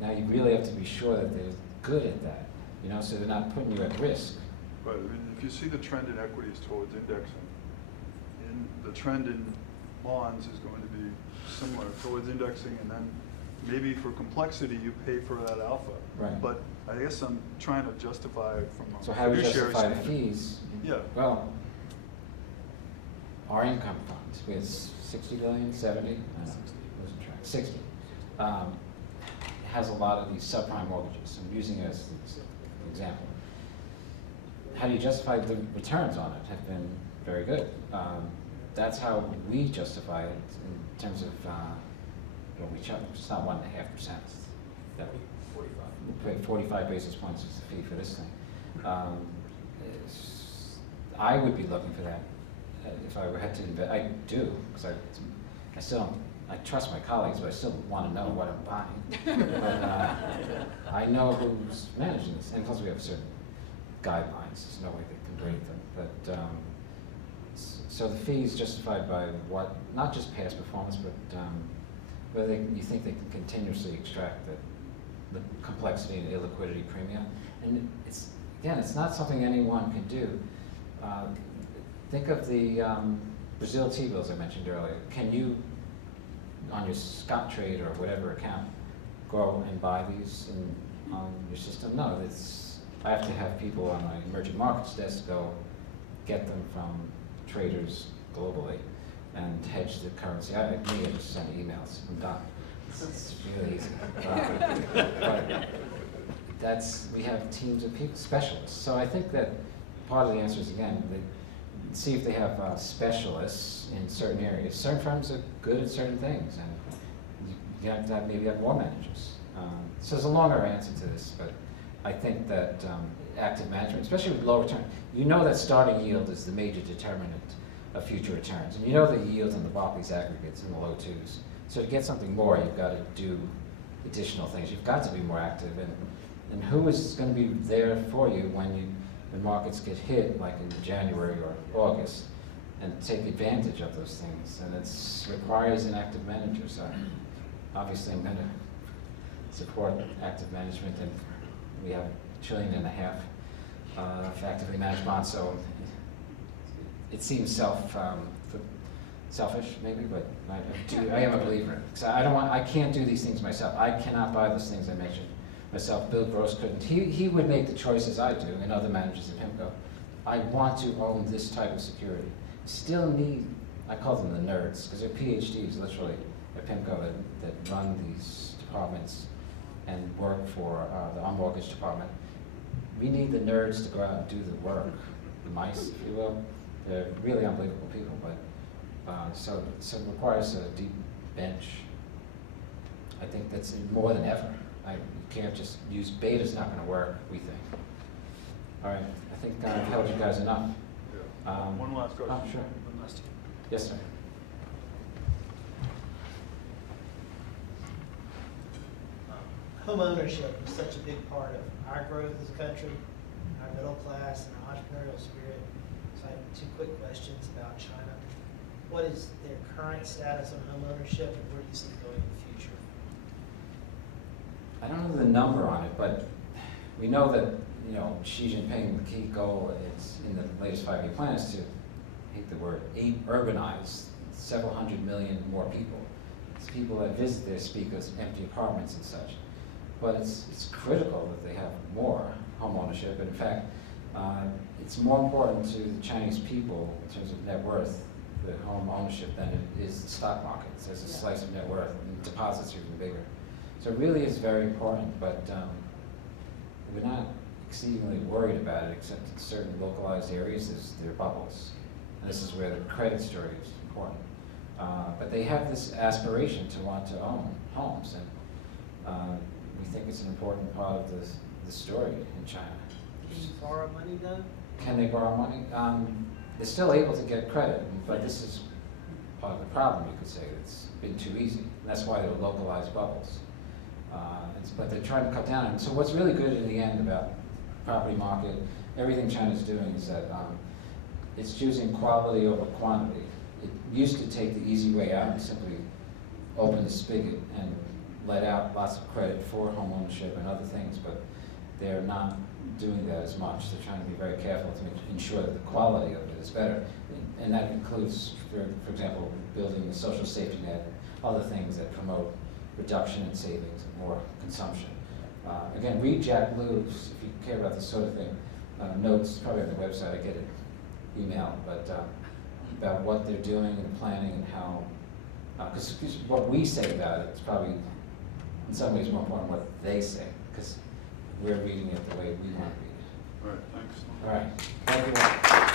Now you really have to be sure that they're good at that, you know, so they're not putting you at risk. But I mean, if you see the trend in equities towards indexing, the trend in bonds is going to be similar towards indexing, and then maybe for complexity you pay for that alpha. Right. But I guess I'm trying to justify it from a So how do we fiduciary justify the standpoint. fees? Yeah. Well, our income funds, we have 60 billion, 70? I don't know, losing track. 60. Has a lot of these subprime mortgages. I'm using it as an example. How do you justify the returns on it have been very good. That's how we justify it in terms of, we charge, it's not 1.5%. That we 45 basis points is the fee for this thing. I would be looking for that if I had to invest. I do, because I still don't, I trust my colleagues, but I still want to know what I'm buying. But I know who's managing this, and plus we have certain guidelines. There's no way they can break them. But so the fee is justified by what, not just past performance, but whether you think they can continuously extract the complexity and illiquidity premium. And it's, again, it's not something anyone can do. Think of the Brazil T-bills I mentioned earlier. Can you, on your Scottrade or whatever account, go and buy these on your system? No, I have to have people on my emerging markets desk go get them from traders globally and hedge the currency. I just send emails. I'm done. It's really easy. But we have teams of people, specialists. So I think that part of the answer is, again, see if they have specialists in certain areas. Certain firms are good at certain things, and you have to maybe have more managers. So there's a longer answer to this, but I think that active management, especially with low return, you know that starting yield is the major determinant of future returns. And you know the yields on the Barclays aggregates in the low twos. So to get something more, you've got to do additional things. You've got to be more active. And who is going to be there for you when markets get hit, like in January or August, and take advantage of those things? And it requires an active manager. So obviously I'm going to support active management, and we have $1.5 trillion of actively managed bonds. So it seems selfish maybe, but I am a believer in it. So I can't do these things myself. I cannot buy those things I mentioned myself. Bill Gross couldn't. He would make the choices I do, and other managers at PIMCO. I want to own this type of security. Still need, I call them the nerds, because they're PhDs literally at PIMCO that run these departments and work for our mortgage department. We need the nerds to go out and do the work, the mice, if you will. They're really unbelievable people, but so it requires a deep bench. I think that's more than ever. You can't just use beta's not going to work, we think. All right, I think I've held you guys enough. Yeah. One last question. Oh, sure. One last. Yes, sir. Home ownership is such a big part of our growth as a country, our middle class, and our entrepreneurial spirit. So I have two quick questions about China. What is their current status on home ownership, and where do you see it going in the future? I don't know the number on it, but we know that, Xi Jinping, the key goal is in the latest 5-year plan is to, I hate the word, urbanize several hundred million more people. It's people that visit there speak of empty apartments and such. But it's critical that they have more home ownership. And in fact, it's more important to the Chinese people in terms of net worth, the home ownership, than it is the stock market. So it's a slice of net worth, and deposits are even bigger. So it really is very important, but we're not exceedingly worried about it, except in certain localized areas, there are bubbles. And this is where the credit story is important. But they have this aspiration to want to own homes, and we think it's an important part of the story in China. Can you borrow money though? Can they borrow money? They're still able to get credit, but this is part of the problem, you could say. It's been too easy. That's why there were localized bubbles. But they're trying to cut down. And so what's really good in the end about property market, everything China's doing is that it's choosing quality over quantity. It used to take the easy way out and simply open the spigot and let out lots of credit for home ownership and other things, but they're not doing that as much. They're trying to be very careful to ensure that the quality of it is better. And that includes, for example, building the social safety net, other things that promote reduction in savings and more consumption. Again, read Jack Blue's, if you care about this sort of thing, notes, probably on the website, I get it email, but about what they're doing and planning and how, because what we say about it is probably in some ways more important what they say, because we're reading it the way we want to read it. All right, thanks. All right, thank you all.